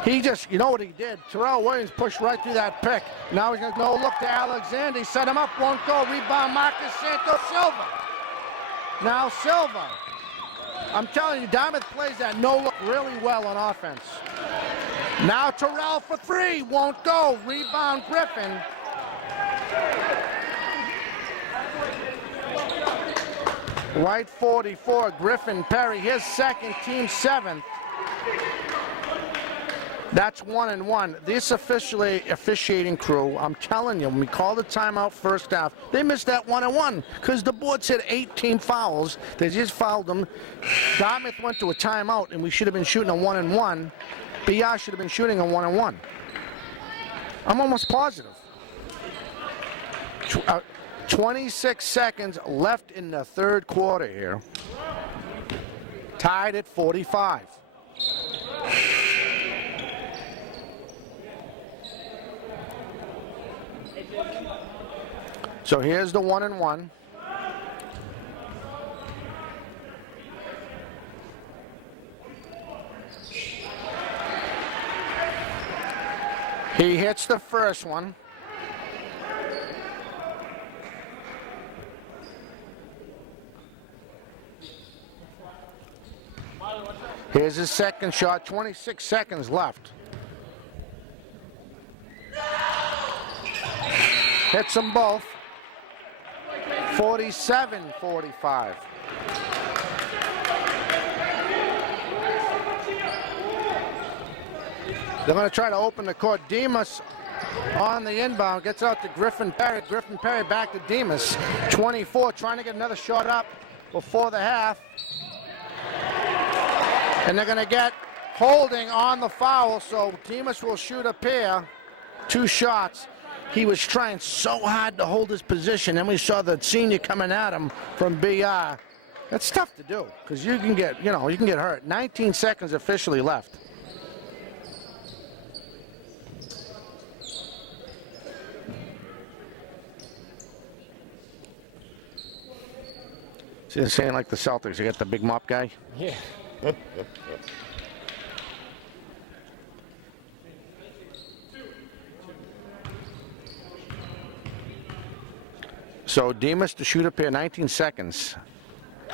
He just, you know what he did? Terrell Williams pushed right through that pick. Now he's going to go look to Alexander. He set him up, won't go. Rebound, Marcus Santos Silva. Now Silva. I'm telling you, Dartmouth plays that no-look really well on offense. Now Terrell for three, won't go. Rebound, Griffin. White 44, Griffin Perry, his second, team seventh. That's 1-1. This officiating crew, I'm telling you, when we called the timeout first half, they missed that 1-1 because the board said 18 fouls. They just fouled them. Dartmouth went to a timeout, and we should have been shooting a 1-1. BR should have been shooting a 1-1. I'm almost positive. 26 seconds left in the third quarter here. Tied at 45. So here's the 1-1. He hits the first one. Here's his second shot, 26 seconds left. Hits them both. 47-45. They're going to try to open the court. Demas on the inbound, gets out to Griffin Perry. Griffin Perry back to Demas. 24, trying to get another shot up before the half. And they're going to get holding on the foul, so Demas will shoot a pair. 2 shots. He was trying so hard to hold his position, and we saw the senior coming at him from BR. That's tough to do, because you can get, you can get hurt. 19 seconds officially left. See, they're saying like the Celtics, you got the big mop guy? Yeah. So Demas to shoot a pair, 19 seconds.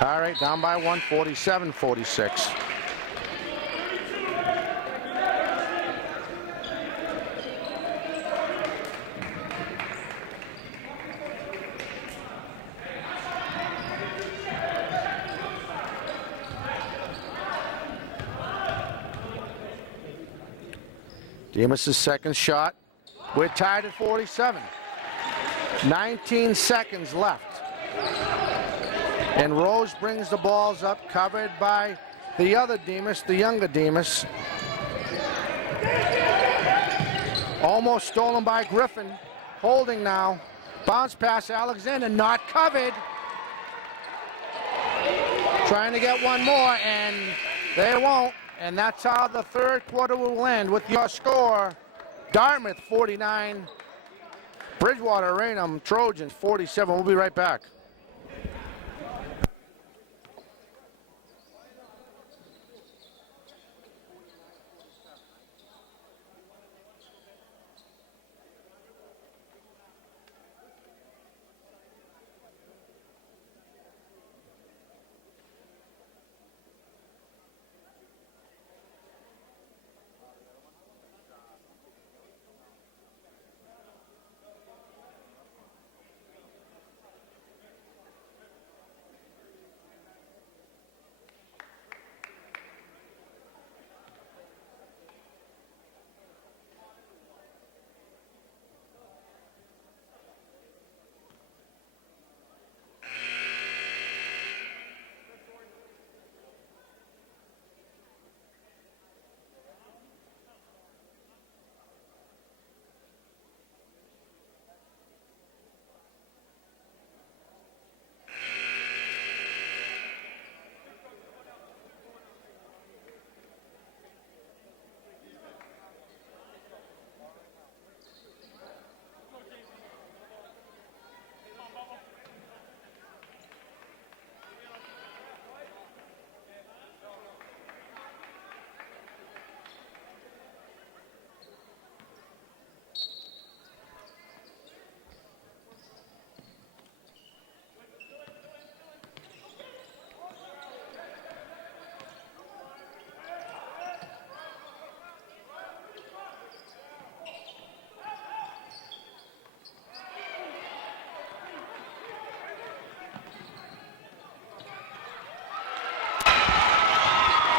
All right, down by 1, 47-46. Demas' second shot. We're tied at 47. 19 seconds left. And Rose brings the balls up, covered by the other Demas, the younger Demas. Almost stolen by Griffin. Holding now. Bounce pass, Alexander, not covered. Trying to get one more, and they won't. And that's how the third quarter will end with your score. Dartmouth 49. Bridgewater Raynham Trojans 47. We'll be right back.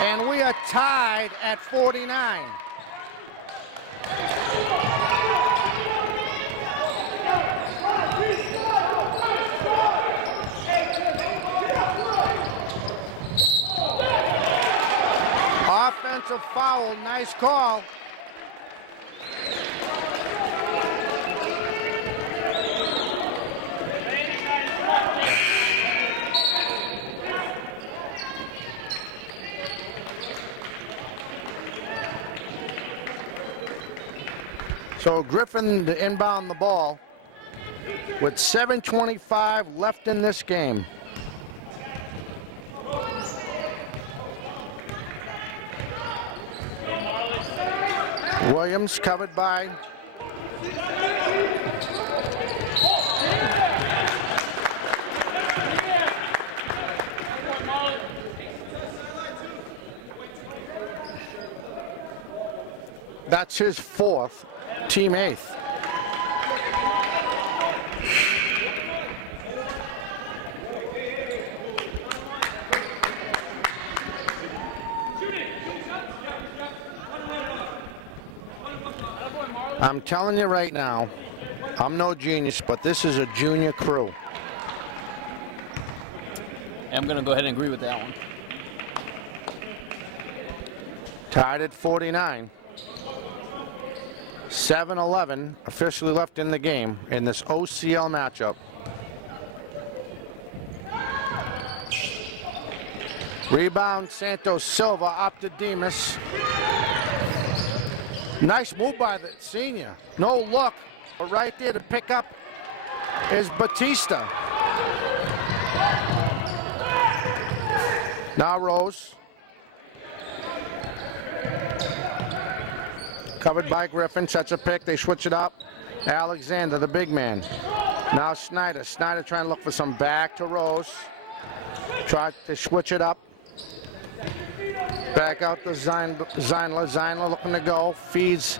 And we are tied at 49. Offensive foul, nice call. So Griffin to inbound the ball with 7:25 left in this game. Williams covered by that's his fourth, team eighth. I'm telling you right now, I'm no genius, but this is a junior crew. I'm going to go ahead and agree with that one. Tied at 49. 7-11 officially left in the game in this OCL matchup. Rebound, Santos Silva up to Demas. Nice move by the senior. No look, but right there to pick up is Batista. Now Rose. Covered by Griffin, sets a pick, they switch it up. Alexander, the big man. Now Snyder. Snyder trying to look for some back to Rose. Try to switch it up. Back out to Zeinler. Zeinler looking to go. Feeds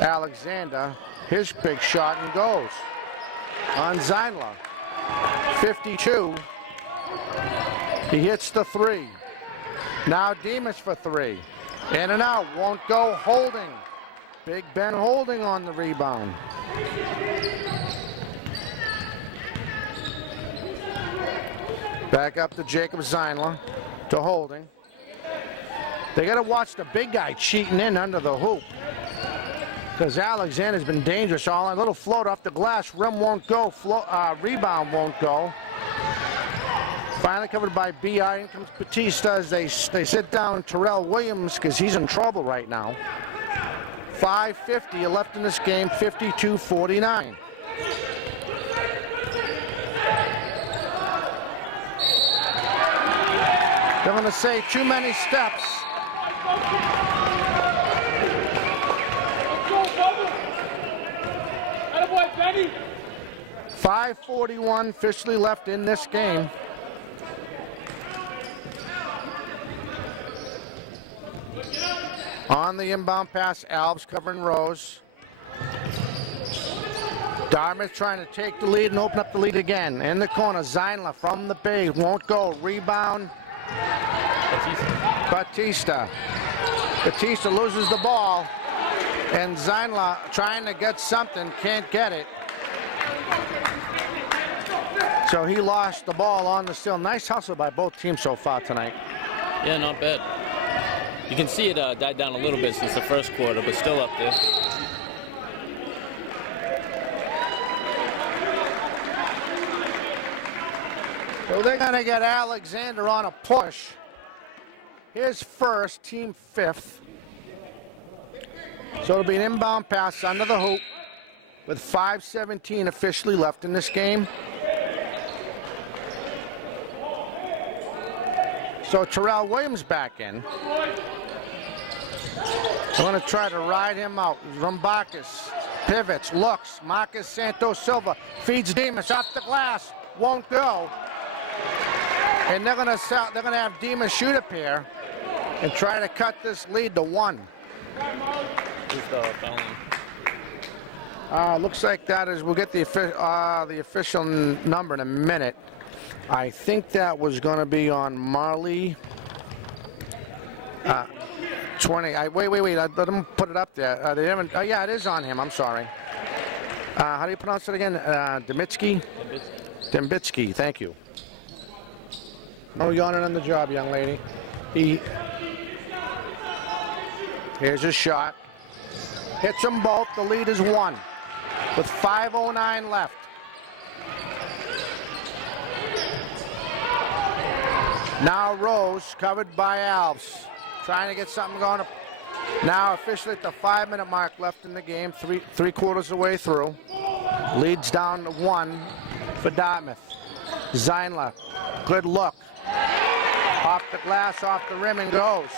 Alexander. His big shot and goes. On Zeinler. 52. He hits the three. Now Demas for three. In and out. Won't go. Holding. Big Ben Holding on the rebound. Back up to Jacob Zeinler. To Holding. They got to watch the big guy cheating in under the hoop. Because Alexander's been dangerous. All a little float off the glass. Rim won't go. Rebound won't go. Finally covered by BR. In comes Batista as they sit down Terrell Williams because he's in trouble right now. 5:50 left in this game. 52-49. They're going to say too many steps. 5:41 officially left in this game. On the inbound pass, Alves covering Rose. Dartmouth trying to take the lead and open up the lead again. In the corner, Zeinler from the base, won't go. Rebound. Batista. Batista loses the ball, and Zeinler trying to get something, can't get it. So he lost the ball on the steal. Nice hustle by both teams so far tonight. Yeah, not bad. You can see it died down a little bit since the first quarter, but still up there. So they're going to get Alexander on a push. His first, team fifth. So it'll be an inbound pass under the hoop with 5:17 officially left in this game. So Terrell Williams back in. I'm going to try to ride him out. Rumbakis pivots, looks. Marcus Santos Silva feeds Demas off the glass. Won't go. And they're going to have Demas shoot a pair and try to cut this lead to one. Looks like that is. We'll get the official number in a minute. I think that was going to be on Marley 20. Wait. I let him put it up there. They haven't. Yeah, it is on him. I'm sorry. How do you pronounce it again? Demitsky? Dembitsky. Thank you. No yawning on the job, young lady. Here's his shot. Hits them both. The lead is 1 with 5:09 left. Now Rose, covered by Alves, trying to get something going. Now officially at the 5-minute mark left in the game, three quarters of the way through. Leads down to 1 for Dartmouth. Zeinler, good look. Off the glass, off the rim, and goes.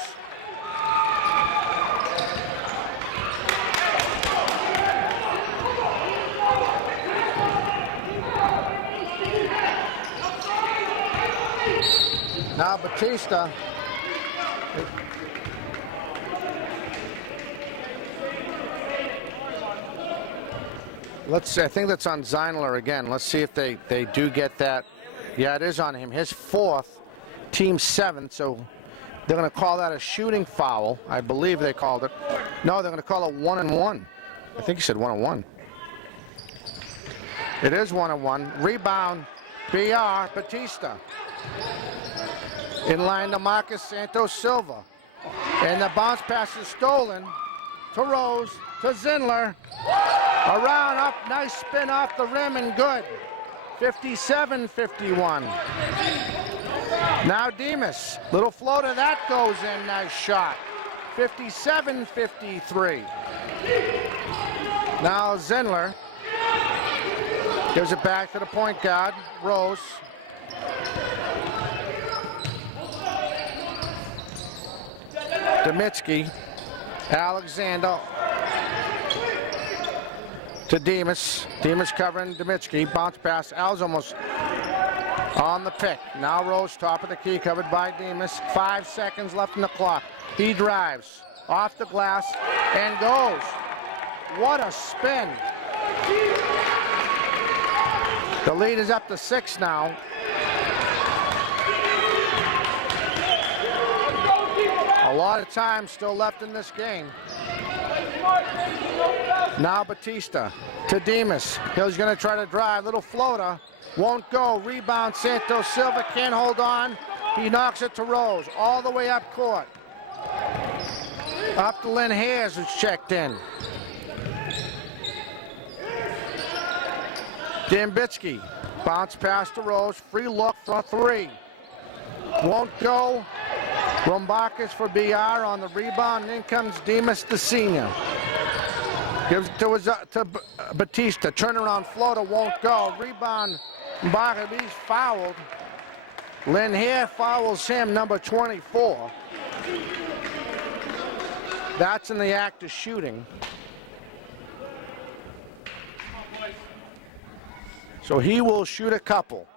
Now Batista. Let's see, I think that's on Zeinler again. Let's see if they do get that. Yeah, it is on him. His 4th, team 7th, so they're going to call that a shooting foul. I believe they called it. No, they're going to call it 1-1. I think he said 1-1. It is 1-1. Rebound, BR, Batista. In line to Marcus Santos Silva. And the bounce pass is stolen to Rose, to Zindler. Around, up, nice spin off the rim and good. 57-51. Now Demas, little floater, that goes in, nice shot. 57-53. Now Zindler gives it back to the point guard, Rose. Demitsky, Alexander to Demas. Demas covering Demitsky. Bounce pass. Al's almost on the pick. Now Rose, top of the key, covered by Demas. 5 seconds left in the clock. He drives off the glass and goes. What a spin. The lead is up to 6 now. A lot of time still left in this game. Now Batista to Demas. He's going to try to drive. Little floater. Won't go. Rebound. Santos Silva can't hold on. He knocks it to Rose. All the way up court. Up to Lynn Hayes, who's checked in. Dembitsky. Bounce pass to Rose. Free look for 3. Won't go. Rombakis for BR on the rebound, and in comes Demas, the senior. Gives it to Batista. Turnaround floater won't go. Rebound, Mbaka, he's fouled. Lynn here fouls him, number 24. That's in the act of shooting. So he will shoot a couple.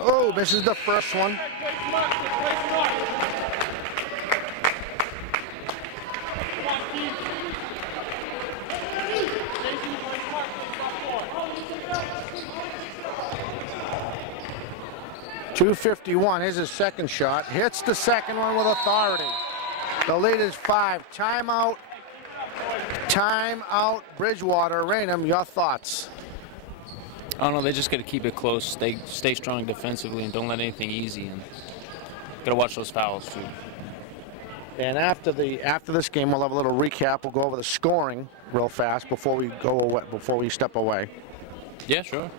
Oh, misses the first one. .251, here's his second shot. Hits the second one with authority. The lead is 5. Timeout. Timeout, Bridgewater. Rainham, your thoughts? I don't know. They just got to keep it close. Stay strong defensively and don't let anything easy. And got to watch those fouls too. And after this game, we'll have a little recap. We'll go over the scoring real fast before we go away, before we step away. Yeah, sure.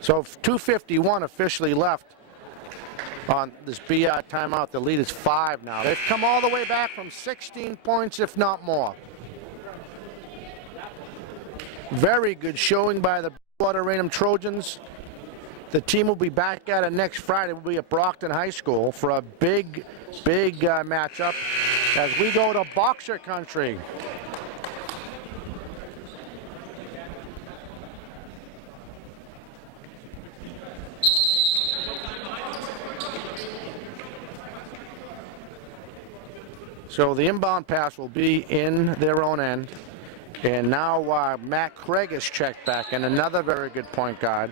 So 2:51 officially left on this BR timeout. The lead is 5 now. They've come all the way back from 16 points, if not more. Very good showing by the BR Trojans. The team will be back at it next Friday. We'll be at Brockton High School for a big matchup as we go to Boxer Country. So the inbound pass will be in their own end. And now Matt Craig is checked back, and another very good point guard.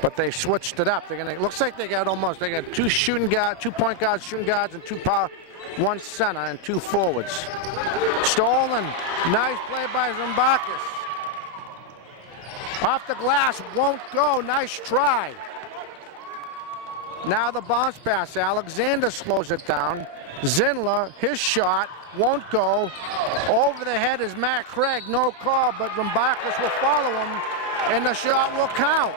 But they switched it up. Looks like they got 2 point guards, shooting guards, and 2 power, 1 center, and 2 forwards. Stolen. Nice play by Zimbakis. Off the glass, won't go. Nice try. Now the bounce pass. Alexander slows it down. Zindler, his shot, won't go. Over the head is Matt Craig. No call, but Zimbakis will follow him, and the shot will count.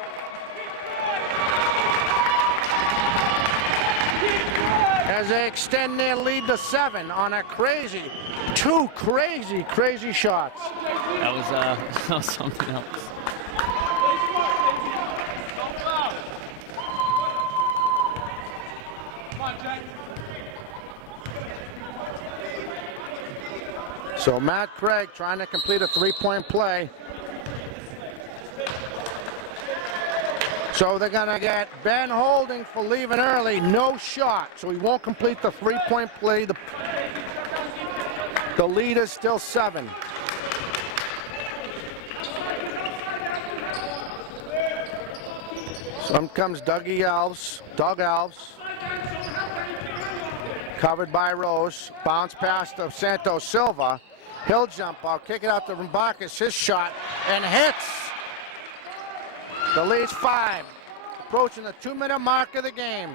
As they extend their lead to 7 on a two crazy shots. That was something else. So Matt Craig trying to complete a 3-point play. So they're going to get Ben Holding for leaving early. No shot. So he won't complete the 3-point play. The lead is still 7. So comes Doug Alves. Covered by Rose. Bounce pass to Santos Silva. He'll jump out, kick it out to Zimbakis. His shot, and hits. The lead's 5. Approaching the 2-minute mark of the game.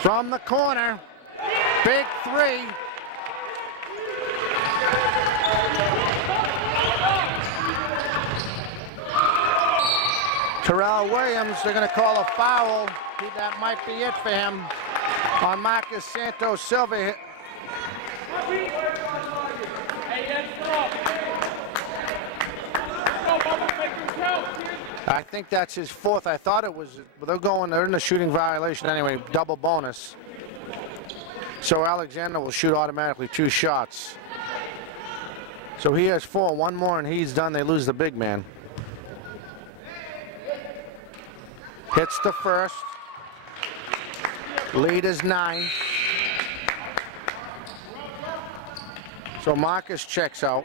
From the corner, big 3. Terrell Williams, they're going to call a foul. That might be it for him on Marcus Santos Silva. I think that's his 4th. I thought it was, but they're in the shooting violation anyway, double bonus. So Alexander will shoot automatically 2 shots. So he has 4, 1 more and he's done. They lose the big man. Hits the first. Lead is 9. So Marcus checks out.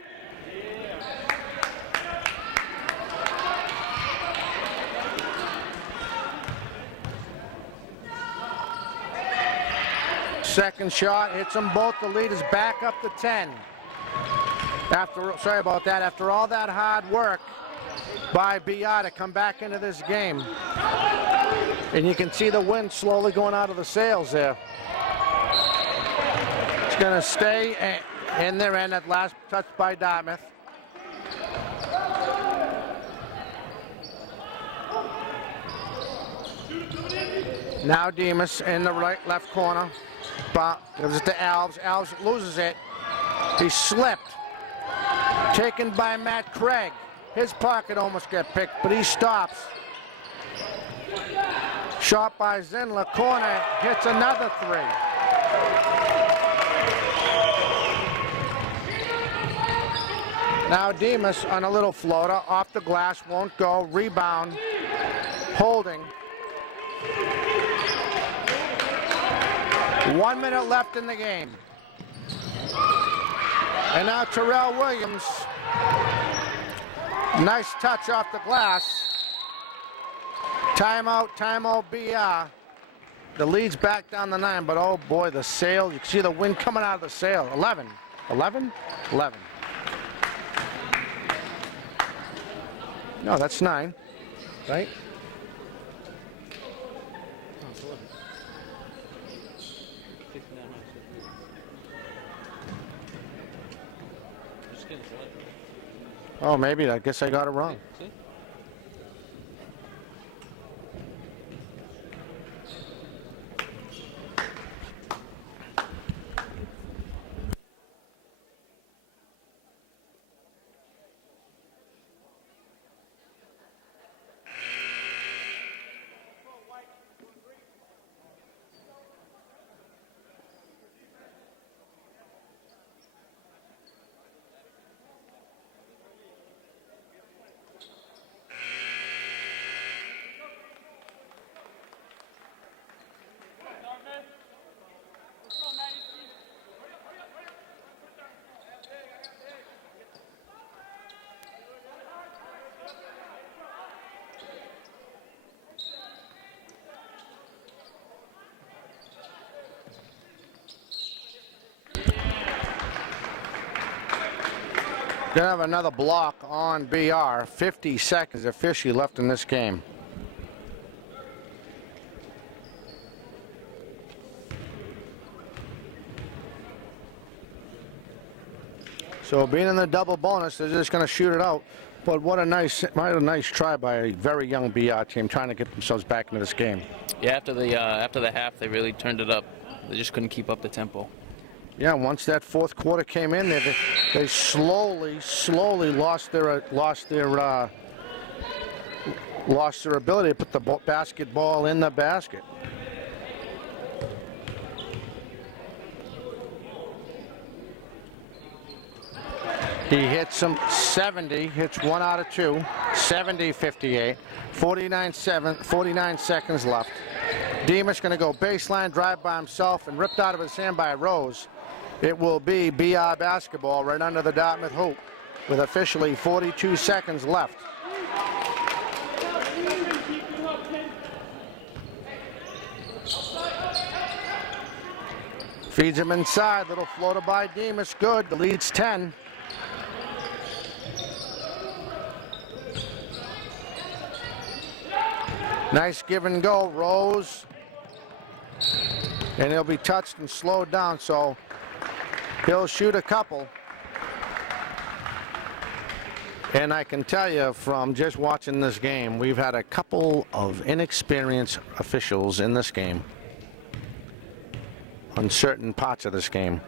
Second shot hits them both. The lead is back up to 10. Sorry about that. After all that hard work by BR to come back into this game. And you can see the wind slowly going out of the sails there. It's going to stay in their end at last touch by Dartmouth. Now Demas in the left corner. Gives it to Alves. Alves loses it. He slipped. Taken by Matt Craig. His pocket almost got picked, but he stops. Shot by Zindler, corner, hits another 3. Now Demas on a little floater, off the glass, won't go, rebound, Holding. 1 minute left in the game. And now Terrell Williams, nice touch off the glass. Timeout, BR. The lead's back down to 9, but oh boy, the sail. You can see the wind coming out of the sail. 11. No, that's 9, right? Oh, maybe. I guess I got it wrong. Gonna have another block on BR. 50 seconds officially left in this game. So being in the double bonus, they're just going to shoot it out. But what a nice try by a very young BR team trying to get themselves back into this game. Yeah, after the half, they really turned it up. They just couldn't keep up the tempo. Yeah, once that fourth quarter came in, they slowly lost their ability to put the basketball in the basket. He hits some 70, hits 1 out of 2, 70-58, 49 seconds left. Demas going to go baseline drive by himself and ripped out of his hand by Rose. It will be BR basketball right under the Dartmouth hoop with officially 42 seconds left. Feeds him inside, little floater by Demas, good, the lead's 10. Nice give and go, Rose. And he'll be touched and slowed down, so he'll shoot a couple. And I can tell you from just watching this game, we've had a couple of inexperienced officials in this game on certain parts of this game.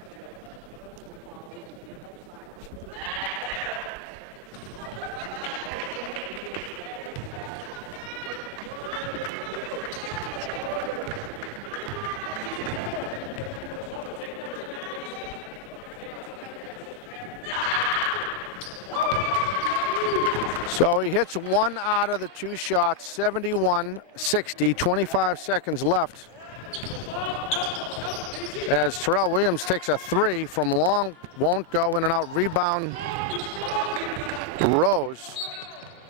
So he hits 1 out of the 2 shots, 71-60, 25 seconds left. As Terrell Williams takes a 3 from long, won't go, in and out, rebound Rose.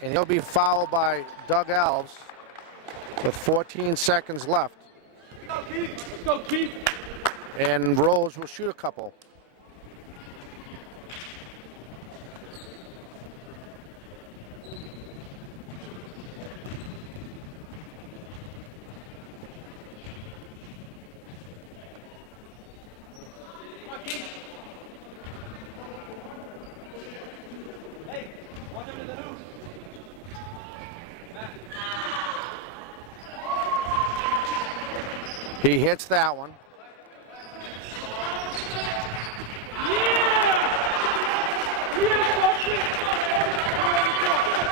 And he'll be fouled by Doug Alves with 14 seconds left. Let's go, Keith. And Rose will shoot a couple. He hits that one.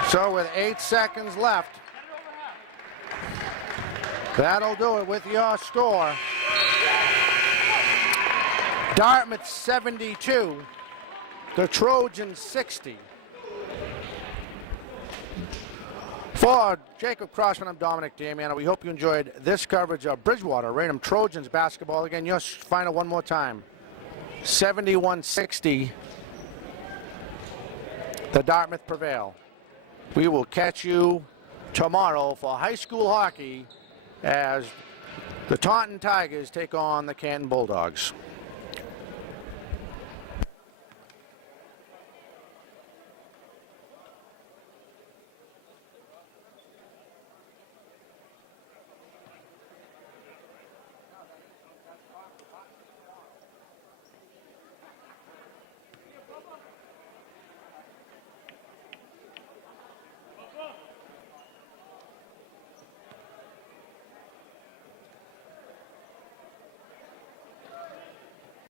So with 8 seconds left, that'll do it with your score. Dartmouth 72, the Trojans 60. For Jacob Crossman, I'm Dominic Damiano. We hope you enjoyed this coverage of Bridgewater Raynham Trojans basketball. Again, your final one more time. 71-60. The Dartmouth prevail. We will catch you tomorrow for high school hockey as the Taunton Tigers take on the Canton Bulldogs.